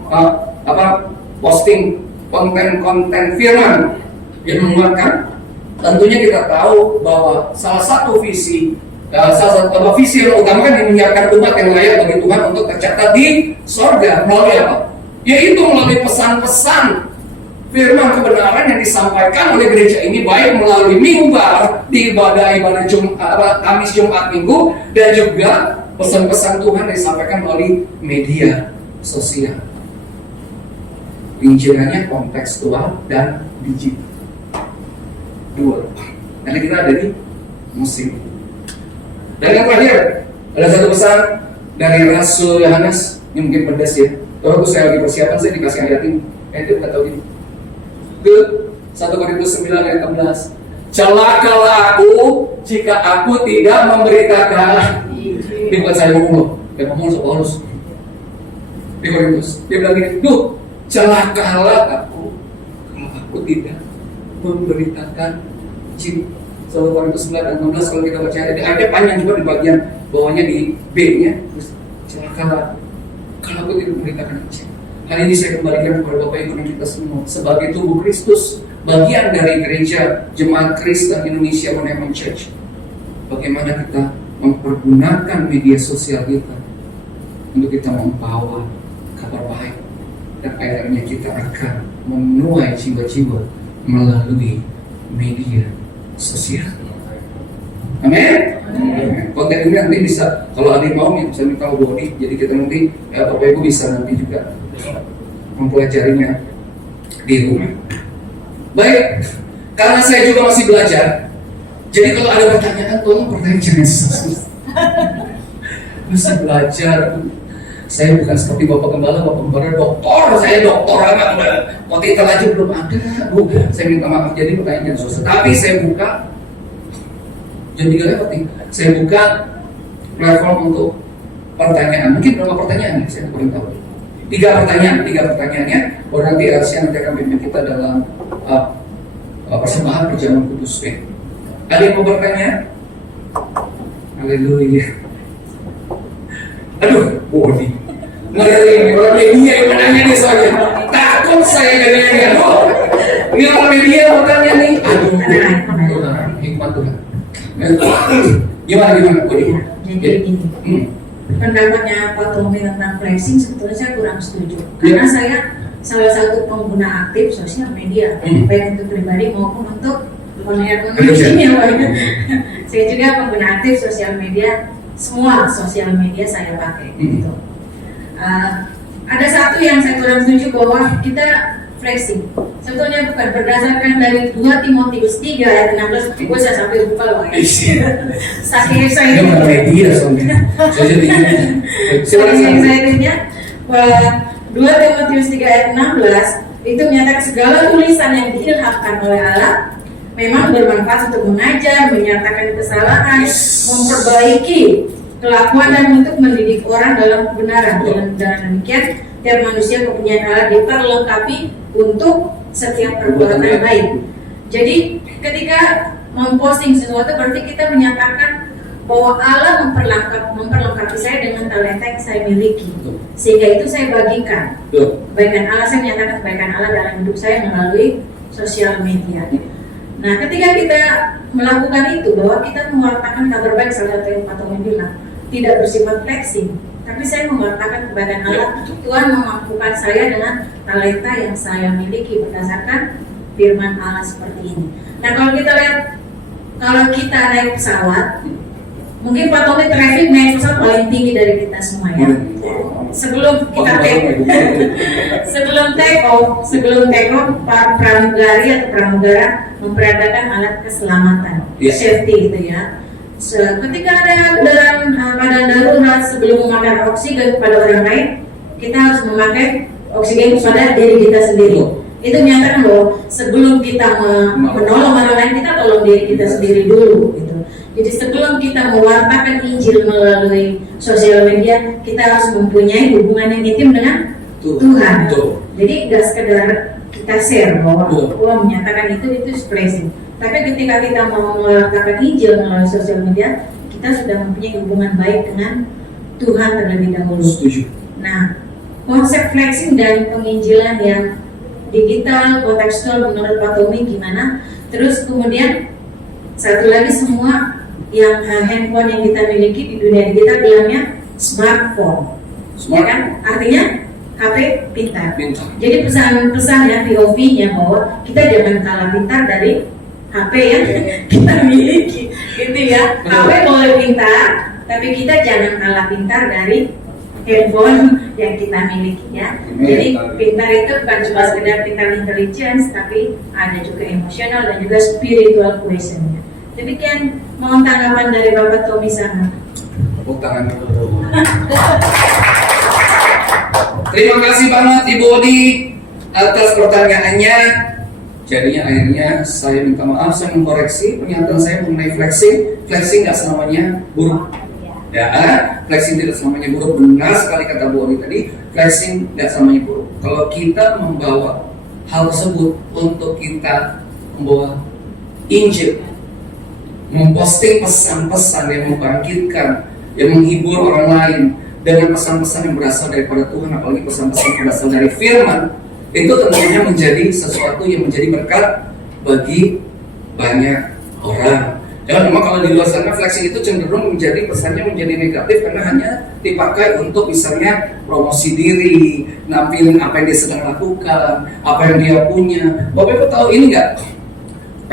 posting konten firman yang menguatkan. Tentunya kita tahu bahwa salah satu visi yang utama kan menyiapkan umat yang layak bagi Tuhan untuk tercatat di sorga melalui apa? Yaitu melalui pesan-pesan firman kebenaran yang disampaikan oleh gereja ini, baik melalui mimbar di ibadah Kamis, Jumat, Minggu, dan juga pesan-pesan Tuhan yang disampaikan melalui media sosial. Injilannya kontekstual dan digital. Dua. Karena kita ada di musim. Dan yang terakhir, ada satu pesan dari Rasul Yohanes, ini mungkin pedas ya. Kalau saya lagi persiapan, saya dikasih ayat ini. Itu kata ini. Ke 1 Korintus 9 ayat 16. Celakalah aku jika aku tidak memberitakan. Ini bukan saya ngomong, dia ngomong soal Paulus di Korintus. Dia bilang gini, celakalah aku kalau aku tidak memberitakan Injil. 1 Korintus 9 ayat 16, kalau kita baca ada panjang juga di bagian bawahnya di B-nya. Celakalah kalau aku tidak memberitakan Injil. Hal ini saya kembalikan kepada Bapak Ibu dan kita semua sebagai tubuh Kristus, bagian dari gereja Jemaat Kristen Indonesia Monument Church. Bagaimana kita mempergunakan media sosial kita untuk kita membawa kabar baik, dan akhirnya kita akan menuai jiwa-jiwa melalui media sosial. Amin. Konten ini nanti bisa, kalau ada yang mau bisa minta body, jadi kita nanti Bapak Ibu bisa nanti juga mempelajarinya di rumah. Baik, karena saya juga masih belajar, jadi kalau ada pertanyaan, tolong pertanyaan jangan susah. Masih belajar. Saya bukan seperti Bapak Gembala doktor, saya doktor amat udah titel aja belum ada, Bu. Saya minta maaf, jadi pertanyaan jangan susah. Tapi saya buka, jadi gak repot nih. Saya buka platform untuk pertanyaan. Mungkin berapa pertanyaan nih? Saya kurang tahu. 3 pertanyaannya. Baru nanti nanti akan pimpin kita dalam persembahan perjamuan kudus. Ada yang mau bertanya? Haleluya. Aduh, body. Ngeri, orang media yang menanya nih soalnya. Takut saya jadinya. Ini orang media bertanya nih. Aduh, hikmat Tuhan. Gimana body? Jadi gini. Pendapatnya Pak Tommy tentang flexing sebetulnya saya kurang setuju, karena saya salah satu pengguna aktif sosial media, baik untuk pribadi maupun untuk on-air ini. Saya juga pengguna aktif sosial media, semua sosial media saya pakai. Gitu. Ada satu yang saya kurang setuju, bahwa kita flexing sebetulnya bukan berdasarkan dari 2 Timotius 3 ayat 16. Gue saya sampai lupa loh ya. Saking saya media soalnya. Saya ingatnya bahwa 2 Timotius 3 ayat 16 itu menyatakan segala tulisan yang diilhamkan oleh Allah memang bermanfaat untuk mengajar, menyatakan kesalahan, memperbaiki kelakuan, dan untuk mendidik orang dalam kebenaran. Dengan demikian tiap manusia kepunyaan Allah diperlengkapi untuk setiap perbuatan baik. Jadi ketika memposting sesuatu berarti kita menyatakan bahwa Allah memperlengkapi saya dengan talenta yang saya miliki, sehingga itu saya bagikan. Kebaikan Allah, saya menyatakan kebaikan Allah dalam hidup saya melalui sosial media. Nah, ketika kita melakukan itu, bahwa kita mewartakan kabar baik, salah satu yang Pak Tommy bilang, tidak bersifat flexing, tapi saya mewartakan kebaikan Allah. Tuhan memampukan saya dengan talenta yang saya miliki berdasarkan firman Allah seperti ini. Nah, kalau kita lihat, kalau kita naik pesawat, mungkin Pak Tommy traffic naik pesawat paling tinggi dari kita semua ya. Sebelum kita sebelum take off, pramugari atau pramugara memperadakan alat keselamatan, safety gitu ya. Ketika ada keadaan darurat, sebelum memakai oksigen kepada orang lain, kita harus memakai oksigen kepada diri kita sendiri. Itu menyatakan bahwa sebelum kita menolong orang lain, kita tolong diri kita sendiri dulu gitu. Jadi sebelum kita mewartakan Injil melalui sosial media, kita harus mempunyai hubungan yang intim dengan Tuhan. Jadi gak sekedar kita share bahwa menyatakan itu flexing. Tapi ketika kita mau mewartakan Injil melalui sosial media, kita sudah mempunyai hubungan baik dengan Tuhan terlebih dahulu. Nah, konsep flexing dan penginjilan yang digital, kontekstual menurut Pak Tommy gimana? Terus kemudian satu lagi, semua yang handphone yang kita miliki di dunia digital bilangnya smartphone. Ya kan? Artinya HP pintar. Jadi pesan-pesan ya, POV-nya bahwa kita jangan kalah pintar dari HP yang kita miliki, gitu ya. HP boleh pintar, tapi kita jangan kalah pintar dari handphone yang kita miliki ya. Jadi pintar itu bukan cuma sekedar pintar intelligence, tapi ada juga emosional dan juga spiritual quotient-nya. Demikian mohon tanggapan dari Bapak Tommy sana. Tepuk tangan dulu. Terima kasih banget Ibu Odi atas pertanyaannya. Jadinya akhirnya saya minta maaf, saya mengkoreksi pernyataan saya mengenai flexing. Flexing nggak selamanya buruk. Ya, flexing tidak selamanya buruk. Benar sekali kata Bu Odi tadi, flexing nggak selamanya buruk. Kalau kita membawa hal tersebut untuk kita membawa Injil, memposting pesan-pesan yang membangkitkan, yang menghibur orang lain, dengan pesan-pesan yang berasal daripada Tuhan, apalagi pesan-pesan yang berasal dari firman, itu tentunya menjadi sesuatu yang menjadi berkat bagi banyak orang. Jangan memang kalau di luar sana flexing itu cenderung menjadi pesannya menjadi negatif karena hanya dipakai untuk misalnya promosi diri, nampilin apa yang dia sedang lakukan, apa yang dia punya. Bapak Ibu tahu ini nggak?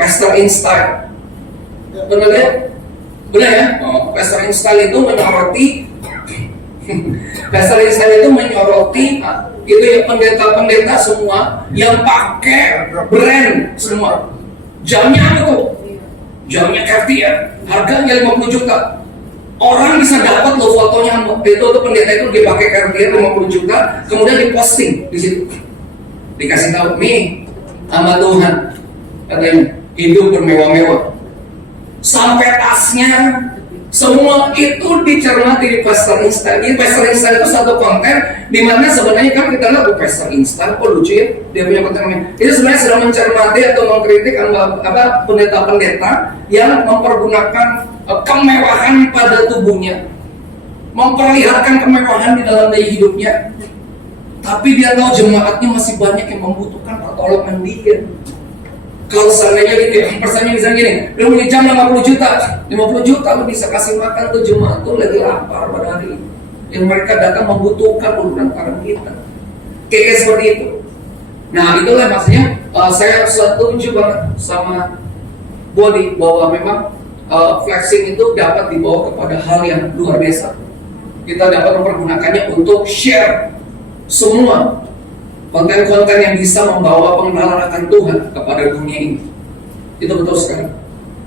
Pastor Install, benar ya? Benar ya? Pastor Install itu menyoroti, Pastor Install itu menyoroti itu ya pendeta-pendeta semua yang pakai brand semua. Jamnya apa tuh? Jamnya Cartier, harganya 50 juta. Orang bisa dapat loh fotonya itu tuh pendeta itu dia pakai Cartier 50 juta, kemudian diposting di situ. Dikasih tahu, nih sama Tuhan, katanya hidup bermewah-mewah. Sampai tasnya, semua itu dicermati di Pastor Instan. Ini Pastor Instan itu satu konten di mana sebenarnya kan kita lihat Pastor Instan, kok lucu ya dia punya kontennya. Itu sebenarnya sedang mencermati atau mengkritik apa pendeta-pendeta yang mempergunakan kemewahan pada tubuhnya, memperlihatkan kemewahan di dalam daya hidupnya. Tapi dia tahu jemaatnya masih banyak yang membutuhkan pertolongan dia. Kalau seandainya gitu ya, pertanyaan misalnya gini, lu punya jam 50 juta lu bisa kasih makan tuh jemaat tuh lagi lapar pada hari ini. Yang mereka datang membutuhkan uluran kita. Kayak seperti itu. Nah itulah maksudnya saya setuju banget sama Body bahwa memang flexing itu dapat dibawa kepada hal yang luar biasa. Kita dapat mempergunakannya untuk share semua konten-konten yang bisa membawa pengenalan akan Tuhan kepada dunia ini. Itu betul sekali.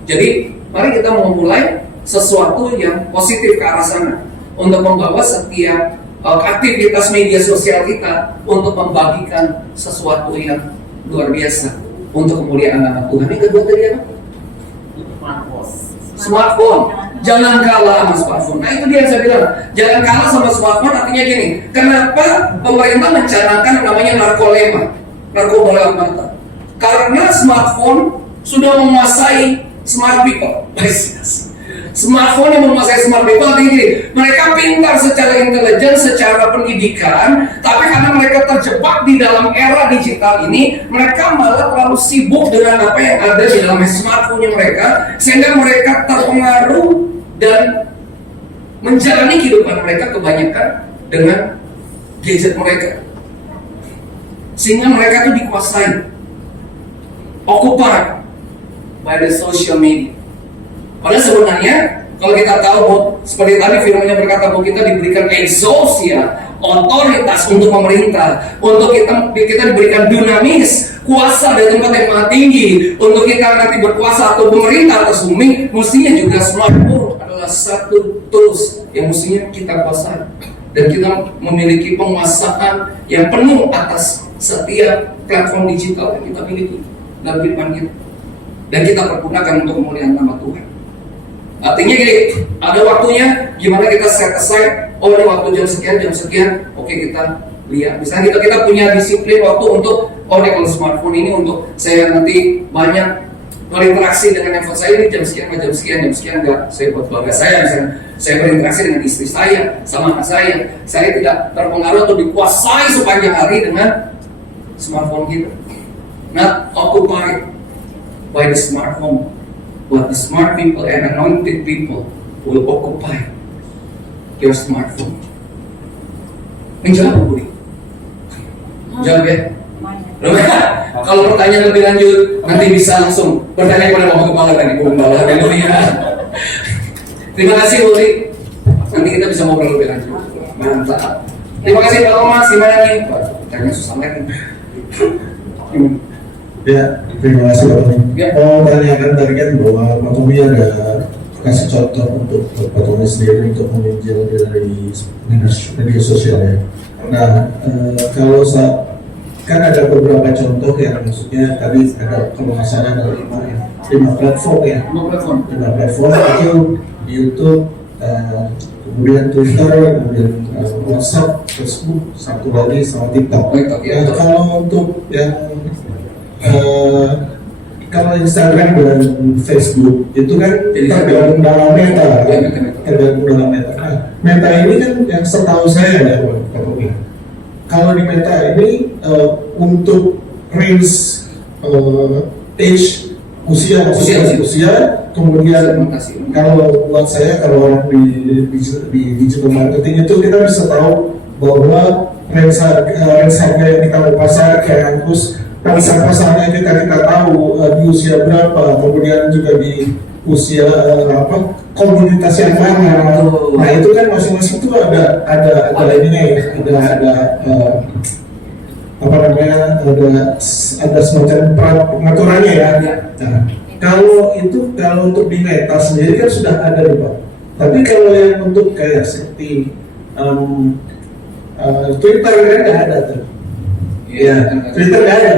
Jadi mari kita memulai sesuatu yang positif ke arah sana, untuk membawa setiap aktivitas media sosial kita untuk membagikan sesuatu yang luar biasa untuk kemuliaan nama Tuhan. Yang kedua tadi apa? Smartphone. Jangan kalah sama smartphone. Nah itu dia yang saya bilang, jangan kalah sama smartphone. Artinya gini, kenapa pemerintah mencanangkan namanya narkoba lewat mata? Karena smartphone sudah menguasai smart people. Smartphone yang menguasai smart people, artinya gini, mereka pintar secara intelijen, secara pendidikan, tapi karena mereka terjebak di dalam era digital ini, mereka malah terlalu sibuk dengan apa yang ada di dalam smartphone mereka, sehingga mereka terpengaruh dan menjalani kehidupan mereka kebanyakan dengan gadget mereka, sehingga mereka itu dikuasai, occupied by the social media. Padahal sebenarnya kalau kita tahu seperti tadi firman-Nya berkata bahwa kita diberikan exousia, otoritas untuk memerintah, untuk kita diberikan dunamis, kuasa dari tempat yang maha tinggi, untuk kita nanti berkuasa atau pemerintah atas bumi. Mestinya juga smartphone adalah satu tools yang mestinya kita kuasai, dan kita memiliki penguasaan yang penuh atas setiap platform digital yang kita miliki dalam kehidupan kita, dan kita pergunakan untuk kemuliaan nama Tuhan. Artinya gini, ada waktunya gimana kita set aside, oh ini waktu jam sekian, oke kita lihat. Misalnya kita punya disiplin waktu untuk, oh ini kalau smartphone ini untuk saya nanti banyak berinteraksi dengan handphone saya ini jam sekian enggak, saya buat keluarga saya, misalnya saya berinteraksi dengan istri saya, sama anak saya tidak terpengaruh atau dikuasai sepanjang hari dengan smartphone kita. Not occupied by the smartphone, but the smart people and anointed people will occupy your smartphone. Menjawab, Bu? Jawab ya? Kalau pertanyaan lebih lanjut, nanti bisa langsung bertanya kepada Bapak Kepala tadi, Bu Kepala. Haleluya. Terima kasih, Bu. Nanti kita bisa ngobrol lebih lanjut. Mantap. Terima kasih Pak Thomas. Gimana nih? Pertanyaan susah banget. Ya, terima kasih Pak Tommy. Ya. Mau tanyakan tadi kan bahwa Pak Tommy ada kasih contoh untuk Pak Tommy sendiri untuk menginjil dari media sosial ya. Nah, kalau kan ada beberapa contoh yang maksudnya tadi ada kalau nggak salah ada 5 platform ya. 5 platform itu YouTube, kemudian Twitter, kemudian WhatsApp, Facebook, satu lagi sama TikTok. Ya. Kalau untuk yang kalau Instagram dan Facebook itu kan tergabung dalam Meta, Nah, Meta ini kan yang setahu saya ya Pak Tommy. Kalau di Meta ini untuk range age usia, kemudian kalau buat saya kalau orang di digital marketing itu kita bisa tahu bahwa range harga yang kita mau pasar kayak angkus pasarnya kita tahu di usia berapa, kemudian juga di usia komunitas yang mana. Nah itu kan masing-masing itu ada ininya ya, ada apa namanya, ada semacam pengaturannya ya. Nah, kalau untuk di Meta sendiri kan sudah ada nih Pak. Tapi kalau yang untuk kayak seperti Twitter kan nggak ada tuh. Iya, Twitter nggak ada.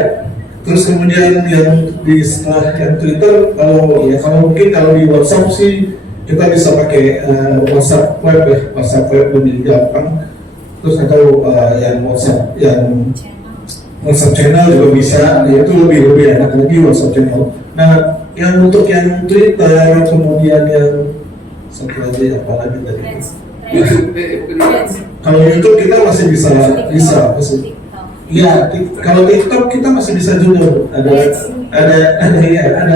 Terus kemudian yang setelah yang Twitter, kalau mungkin kalau di WhatsApp sih kita bisa pakai WhatsApp web ya, WhatsApp web lebih gampang. Terus atau yang WhatsApp channel juga bisa, itu lebih enak lagi WhatsApp channel. Nah, yang untuk yang Twitter, kemudian yang satu lagi apa lagi tadi? Kalau YouTube kita masih bisa. Iya, kalau TikTok kita masih bisa juga, ada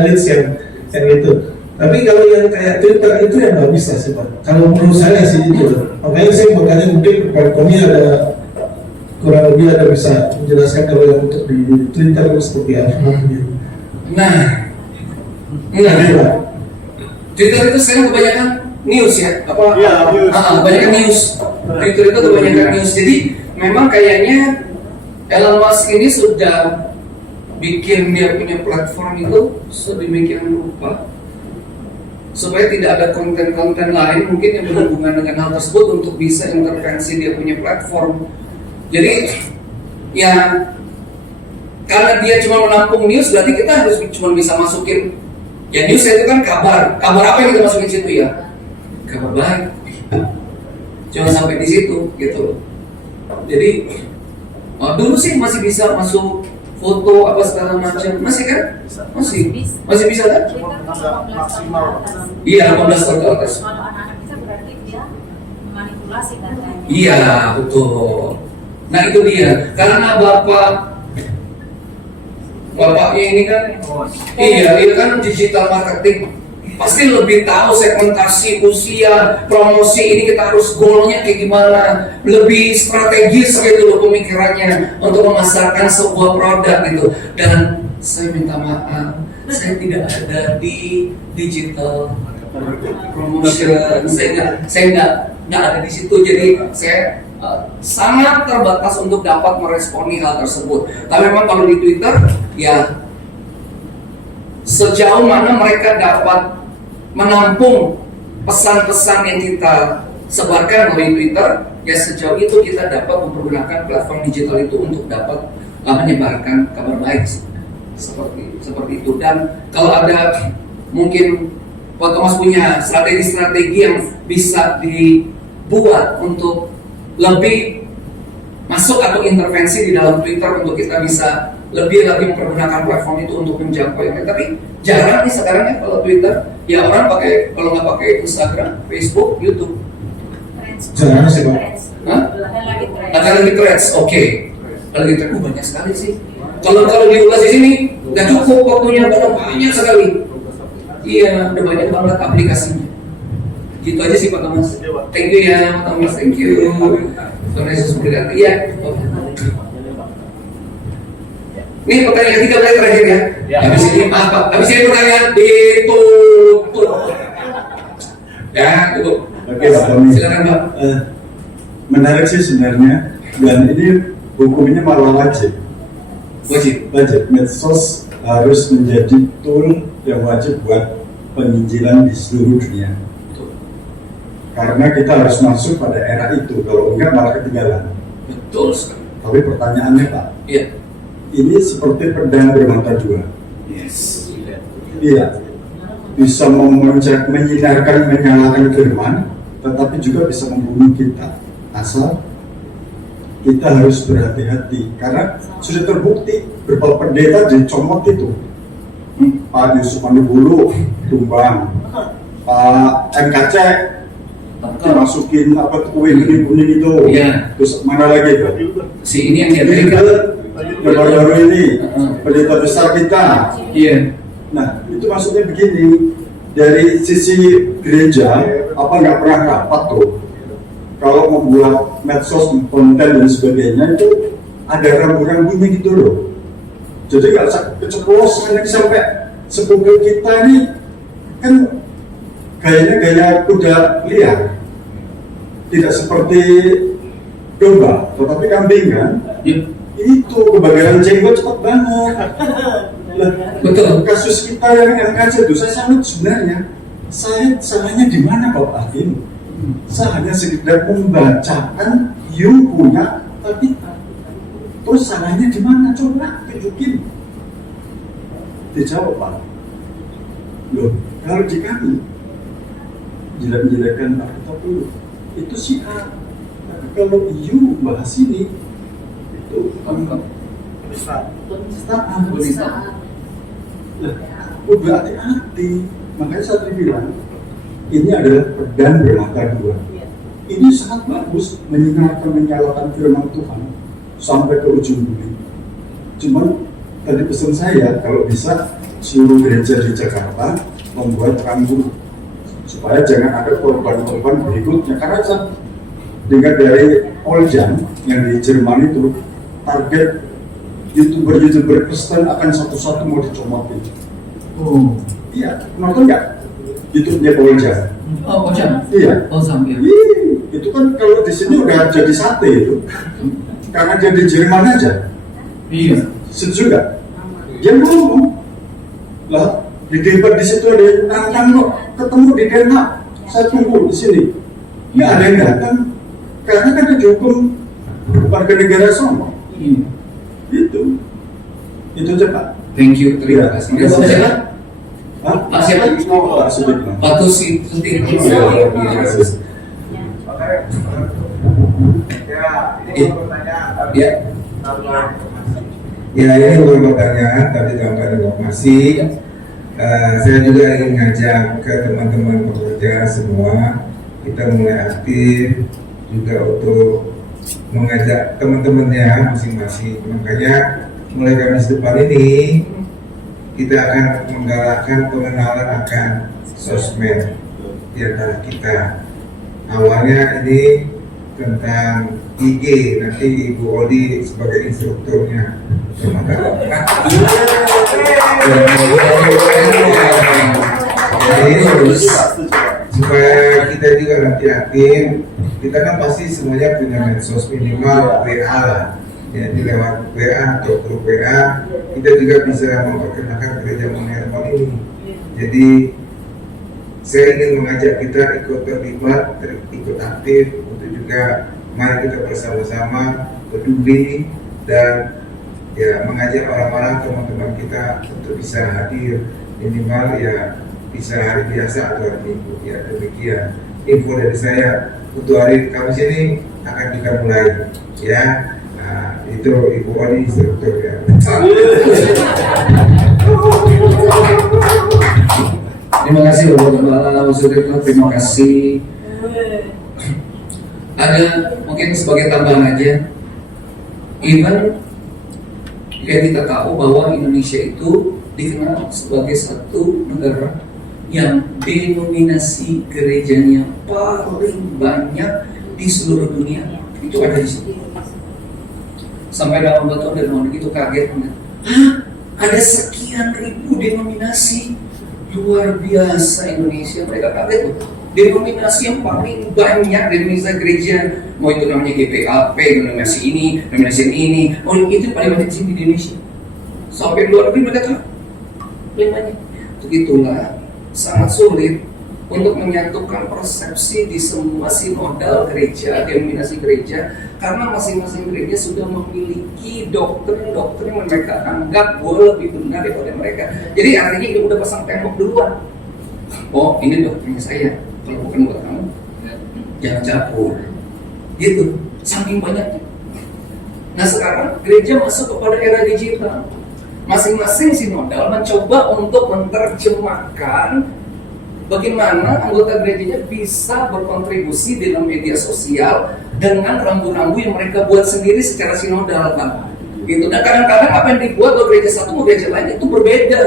leads yang itu. Tapi kalau yang kayak Twitter itu yang nggak bisa sih Pak. Kalau menurut saya sih itu. Makanya mungkin Pak Tommy ada kurang lebih bisa menjelaskan kalau yang untuk di Twitter itu seperti apa. Nah, Twitter itu sekarang kebanyakan news ya, news. Kebanyakan news. Twitter itu kebanyakan news. Jadi memang kayaknya Elon Musk ini sudah bikin dia punya platform itu sedemikian rupa supaya tidak ada konten-konten lain mungkin yang berhubungan dengan hal tersebut untuk bisa intervensi dia punya platform. Jadi ya karena dia cuma menampung news, berarti kita harus cuma bisa masukin ya news itu kan kabar apa yang kita masukin situ ya, kabar baik, cuma sampai di situ gitu. Jadi dulu sih masih bisa masuk foto apa segala macam, masih kan? Masih bisa kan? Maksimal. Iya, 18 tahun ke atas. Kalau anak-anak kita berarti dia manipulasi datanya. Iya, betul. Nah itu dia, karena bapaknya ini kan, iya kan digital marketing, pasti lebih tahu segmentasi usia, promosi ini kita harus goalnya kayak gimana, lebih strategis gitu loh pemikirannya untuk memasarkan sebuah produk gitu. Dan saya minta maaf, saya tidak ada di digital promotion, saya nggak ada di situ, jadi saya sangat terbatas untuk dapat meresponi hal tersebut. Tapi memang kalau di Twitter ya sejauh mana mereka dapat menampung pesan-pesan yang kita sebarkan melalui Twitter, ya sejauh itu kita dapat mempergunakan platform digital itu untuk dapat menyebarkan kabar baik seperti itu. Dan kalau ada mungkin Pak Thomas punya strategi-strategi yang bisa dibuat untuk lebih masuk atau intervensi di dalam Twitter untuk kita bisa lebih lagi mempergunakan platform itu untuk menjangkau yang lain. Tapi jarang nih sekarang ya kalau Twitter, ya orang pakai, kalau nggak pakai Instagram, Facebook, YouTube. Jarang sih Pak. Ada lagi Threads, oke. Lagi Threads banyak sekali sih. Kalau diulas di sini nggak cukup waktunya, banyak sekali. Iya, udah banyak banget aplikasinya. Gitu aja sih Pak Thomas. Thank you ya Pak Thomas, thank you. Tuhan Yesus berkati. Iya. Ini pertanyaan ketiga mulai terakhir ya. Habis ini habis ini pertanyaan ditutup. Ya, tutup. Oke Pak Tommy. Silakan Pak. Menarik sih sebenarnya, dan ini hukumnya malah wajib. Medsos harus menjadi tool yang wajib buat penginjilan di seluruh dunia. Karena kita harus masuk pada era itu, kalau enggak malah ketinggalan. Betul sekali. Tapi pertanyaannya Pak, Iya. ini seperti pedang bermata dua. Yes. Iya, bisa menyinarkan, menyalakan firman, tetapi juga bisa membunuh kita. Asal kita harus berhati-hati, karena sudah terbukti beberapa pendeta dicomot itu. Pak Yusuf Mandibulu tumbang, Pak MKC dimasukin apa tuh kue kuning itu. Iya. Terus mana lagi tuh? Si ini yang di Ini Amerika. yang baru-baru ini pendeta besar kita. Iya. Nah itu maksudnya begini, dari sisi gereja apa nggak pernah dapat tuh kalau membuat medsos konten dan sebagainya itu ada rambu-rambunya gitu loh. Jadi nggak usah keceplosan lagi sampai sepupu kita nih kan gayanya gaya kuda liar, tidak seperti domba tetapi kambing kan. Iya. Itu kebakaran jenggot cepat banget. Lah, Betul. kasus kita yang MKC itu saya salut sebenarnya. Saya salahnya di mana Pak Hakim? Saya hanya sekedar membacakan you punya, tapi terus salahnya di mana? Coba tunjukin. Dijawab Pak. Loh, kalau di kami jelek-jelekan Pak Ketua itu si A. Tapi kalau you bahas ini itu Bisa. penistaan. Lah, udah hati-hati. Makanya saya bilang ini adalah pedang bermata dua. Ini sangat bagus menyalakan firman Tuhan sampai ke ujung bumi. Cuman tadi pesan saya kalau bisa seluruh gereja di Jakarta membuat rambu supaya jangan ada korban-korban berikutnya. Karena saya dengar dari Oljan yang di Jerman itu target YouTuber Kristen akan satu-satu mau dicomotin. Oh. Iya, nonton nggak? YouTube-nya Oljan. Oh, Ojang. Iya. Oh, sambil. Itu kan kalau di sini udah jadi sate itu. Karena dia di Jerman aja. Iya. Setuju nggak? Dia ngomong. Lah, di debat di situ ada yang nantang kok. Ketemu di Den Haag. Saya tunggu di sini. Nggak ada yang datang. Karena kan ada dihukum warga negara sama. Iya. Itu cepat. Thank you, terima kasih. Iya. Pak siapa? Hah? Pak siapa? Pak Sudikno. Pak Tusi. Ya. Ya, ini bukan pertanyaan, tapi tambahan informasi. Saya juga ingin ngajak ke teman-teman pekerja semua, kita mulai aktif juga untuk mengajak teman-temannya masing-masing. Makanya mulai Kamis depan ini kita akan menggalakkan pengenalan akan sosmed di antara kita. Awalnya ini tentang IG, nanti Ibu Odi sebagai instrukturnya. Jadi supaya kita juga nanti aktif, kita kan pasti semuanya punya medsos minimal WA lah. Jadi lewat WA atau grup WA kita juga bisa memperkenalkan gereja Monermon ini. Jadi saya ingin mengajak kita ikut terlibat, ikut aktif untuk juga mari kita bersama-sama peduli dan ya mengajak orang-orang teman-teman kita untuk bisa hadir minimal ya bisa hari biasa atau hari Minggu. Ya demikian info dari saya untuk hari Kamis ini akan kita mulai ya. Nah, itu Ibu Odi instruktur ya. Terima kasih Bapak Sudikno, terima kasih. Ada mungkin sebagai tambahan aja, even kayak kita tahu bahwa Indonesia itu dikenal sebagai satu negara yang denominasi gerejanya paling banyak di seluruh dunia, itu ada di sini. Sampai dalam batu dan orang itu kaget, hah? Ada sekian ribu denominasi, luar biasa Indonesia. Mereka kaget loh. Denominasi yang paling banyak denominasi gereja, mau itu namanya GPAP, denominasi ini, denominasi ini, oh itu paling banyak di sini di Indonesia. Sampai luar negeri mereka tahu paling banyak. Begitulah sangat sulit untuk menyatukan persepsi di semua sinodal gereja, denominasi gereja, karena masing-masing gereja sudah memiliki doktrin-doktrin yang mereka anggap boleh lebih benar daripada mereka. Jadi artinya itu udah pasang tembok duluan. Oh ini doktrinnya saya, kalau bukan buat kamu jangan campur. Gitu, saking banyaknya. Nah sekarang gereja masuk kepada era digital. Masing-masing sinodal mencoba untuk menerjemahkan bagaimana anggota gerejanya bisa berkontribusi dalam media sosial dengan rambu-rambu yang mereka buat sendiri secara sinodal, Pak. Gitu. Dan kadang-kadang apa yang dibuat oleh gereja satu sama gereja lain itu berbeda.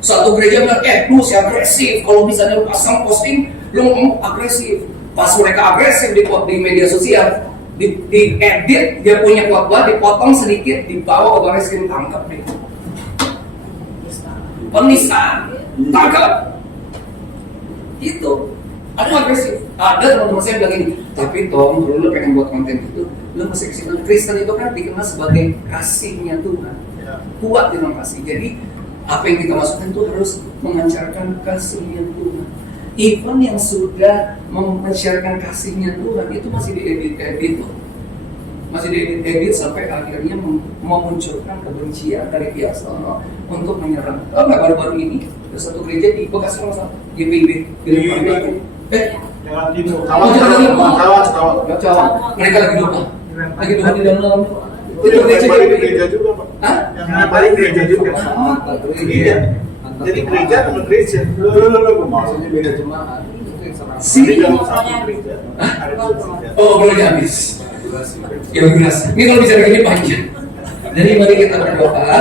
Satu gereja bilang, lu si agresif. Kalau misalnya lu pasang posting, lu ngomong agresif. Pas mereka agresif di media sosial, diedit, dia punya khotbah, dipotong sedikit, dibawa ke baris krim, tangkap deh. Penistaan, tangkap. Itu, aku agresif. Ada teman-teman saya bilang ini, tapi Tom, kalau lu pengen buat konten itu, lu mesti kesini. Kristen itu kan dikenal sebagai kasihnya Tuhan, kuat dalam kasih. Jadi apa yang kita masukkan itu harus memancarkan kasihnya Tuhan. Even yang sudah memancarkan kasihnya Tuhan itu masih diedit-edit loh. Masih diedit sampai akhirnya memunculkan kebencian dari pihak sana untuk menyerang. Baru-baru ini ada satu gereja di Bekasi Selatan, GPIB. Jalan Timur. Kawan. Mereka lagi doa di dalam. Itu gereja juga, Pak. Hah? Yang ngapain gereja juga. Iya. Jadi gereja teman gereja. Lo maksudnya beda jemaat. Gereja. Oh, belum habis. Ilustrasi. Ini kalau bicara gini panjang. Jadi mari kita berdoa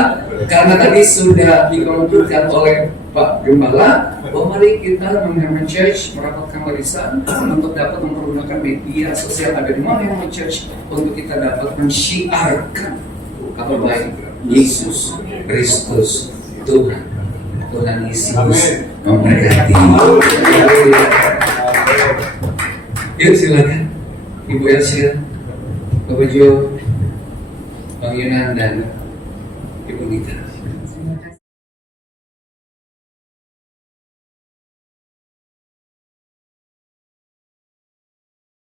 karena tadi sudah dikomentasikan oleh Pak Gembala bahwa mari kita menggunakan church merapatkan barisan untuk dapat menggunakan media sosial ada di mana church untuk kita dapat mensyiarkan kabar baik Yesus Kristus Tuhan. Tuhan Yesus memberkati. Yuk silakan Ibu Elsia, Bapak Jo, Bang Yunan dan Ibu Nita.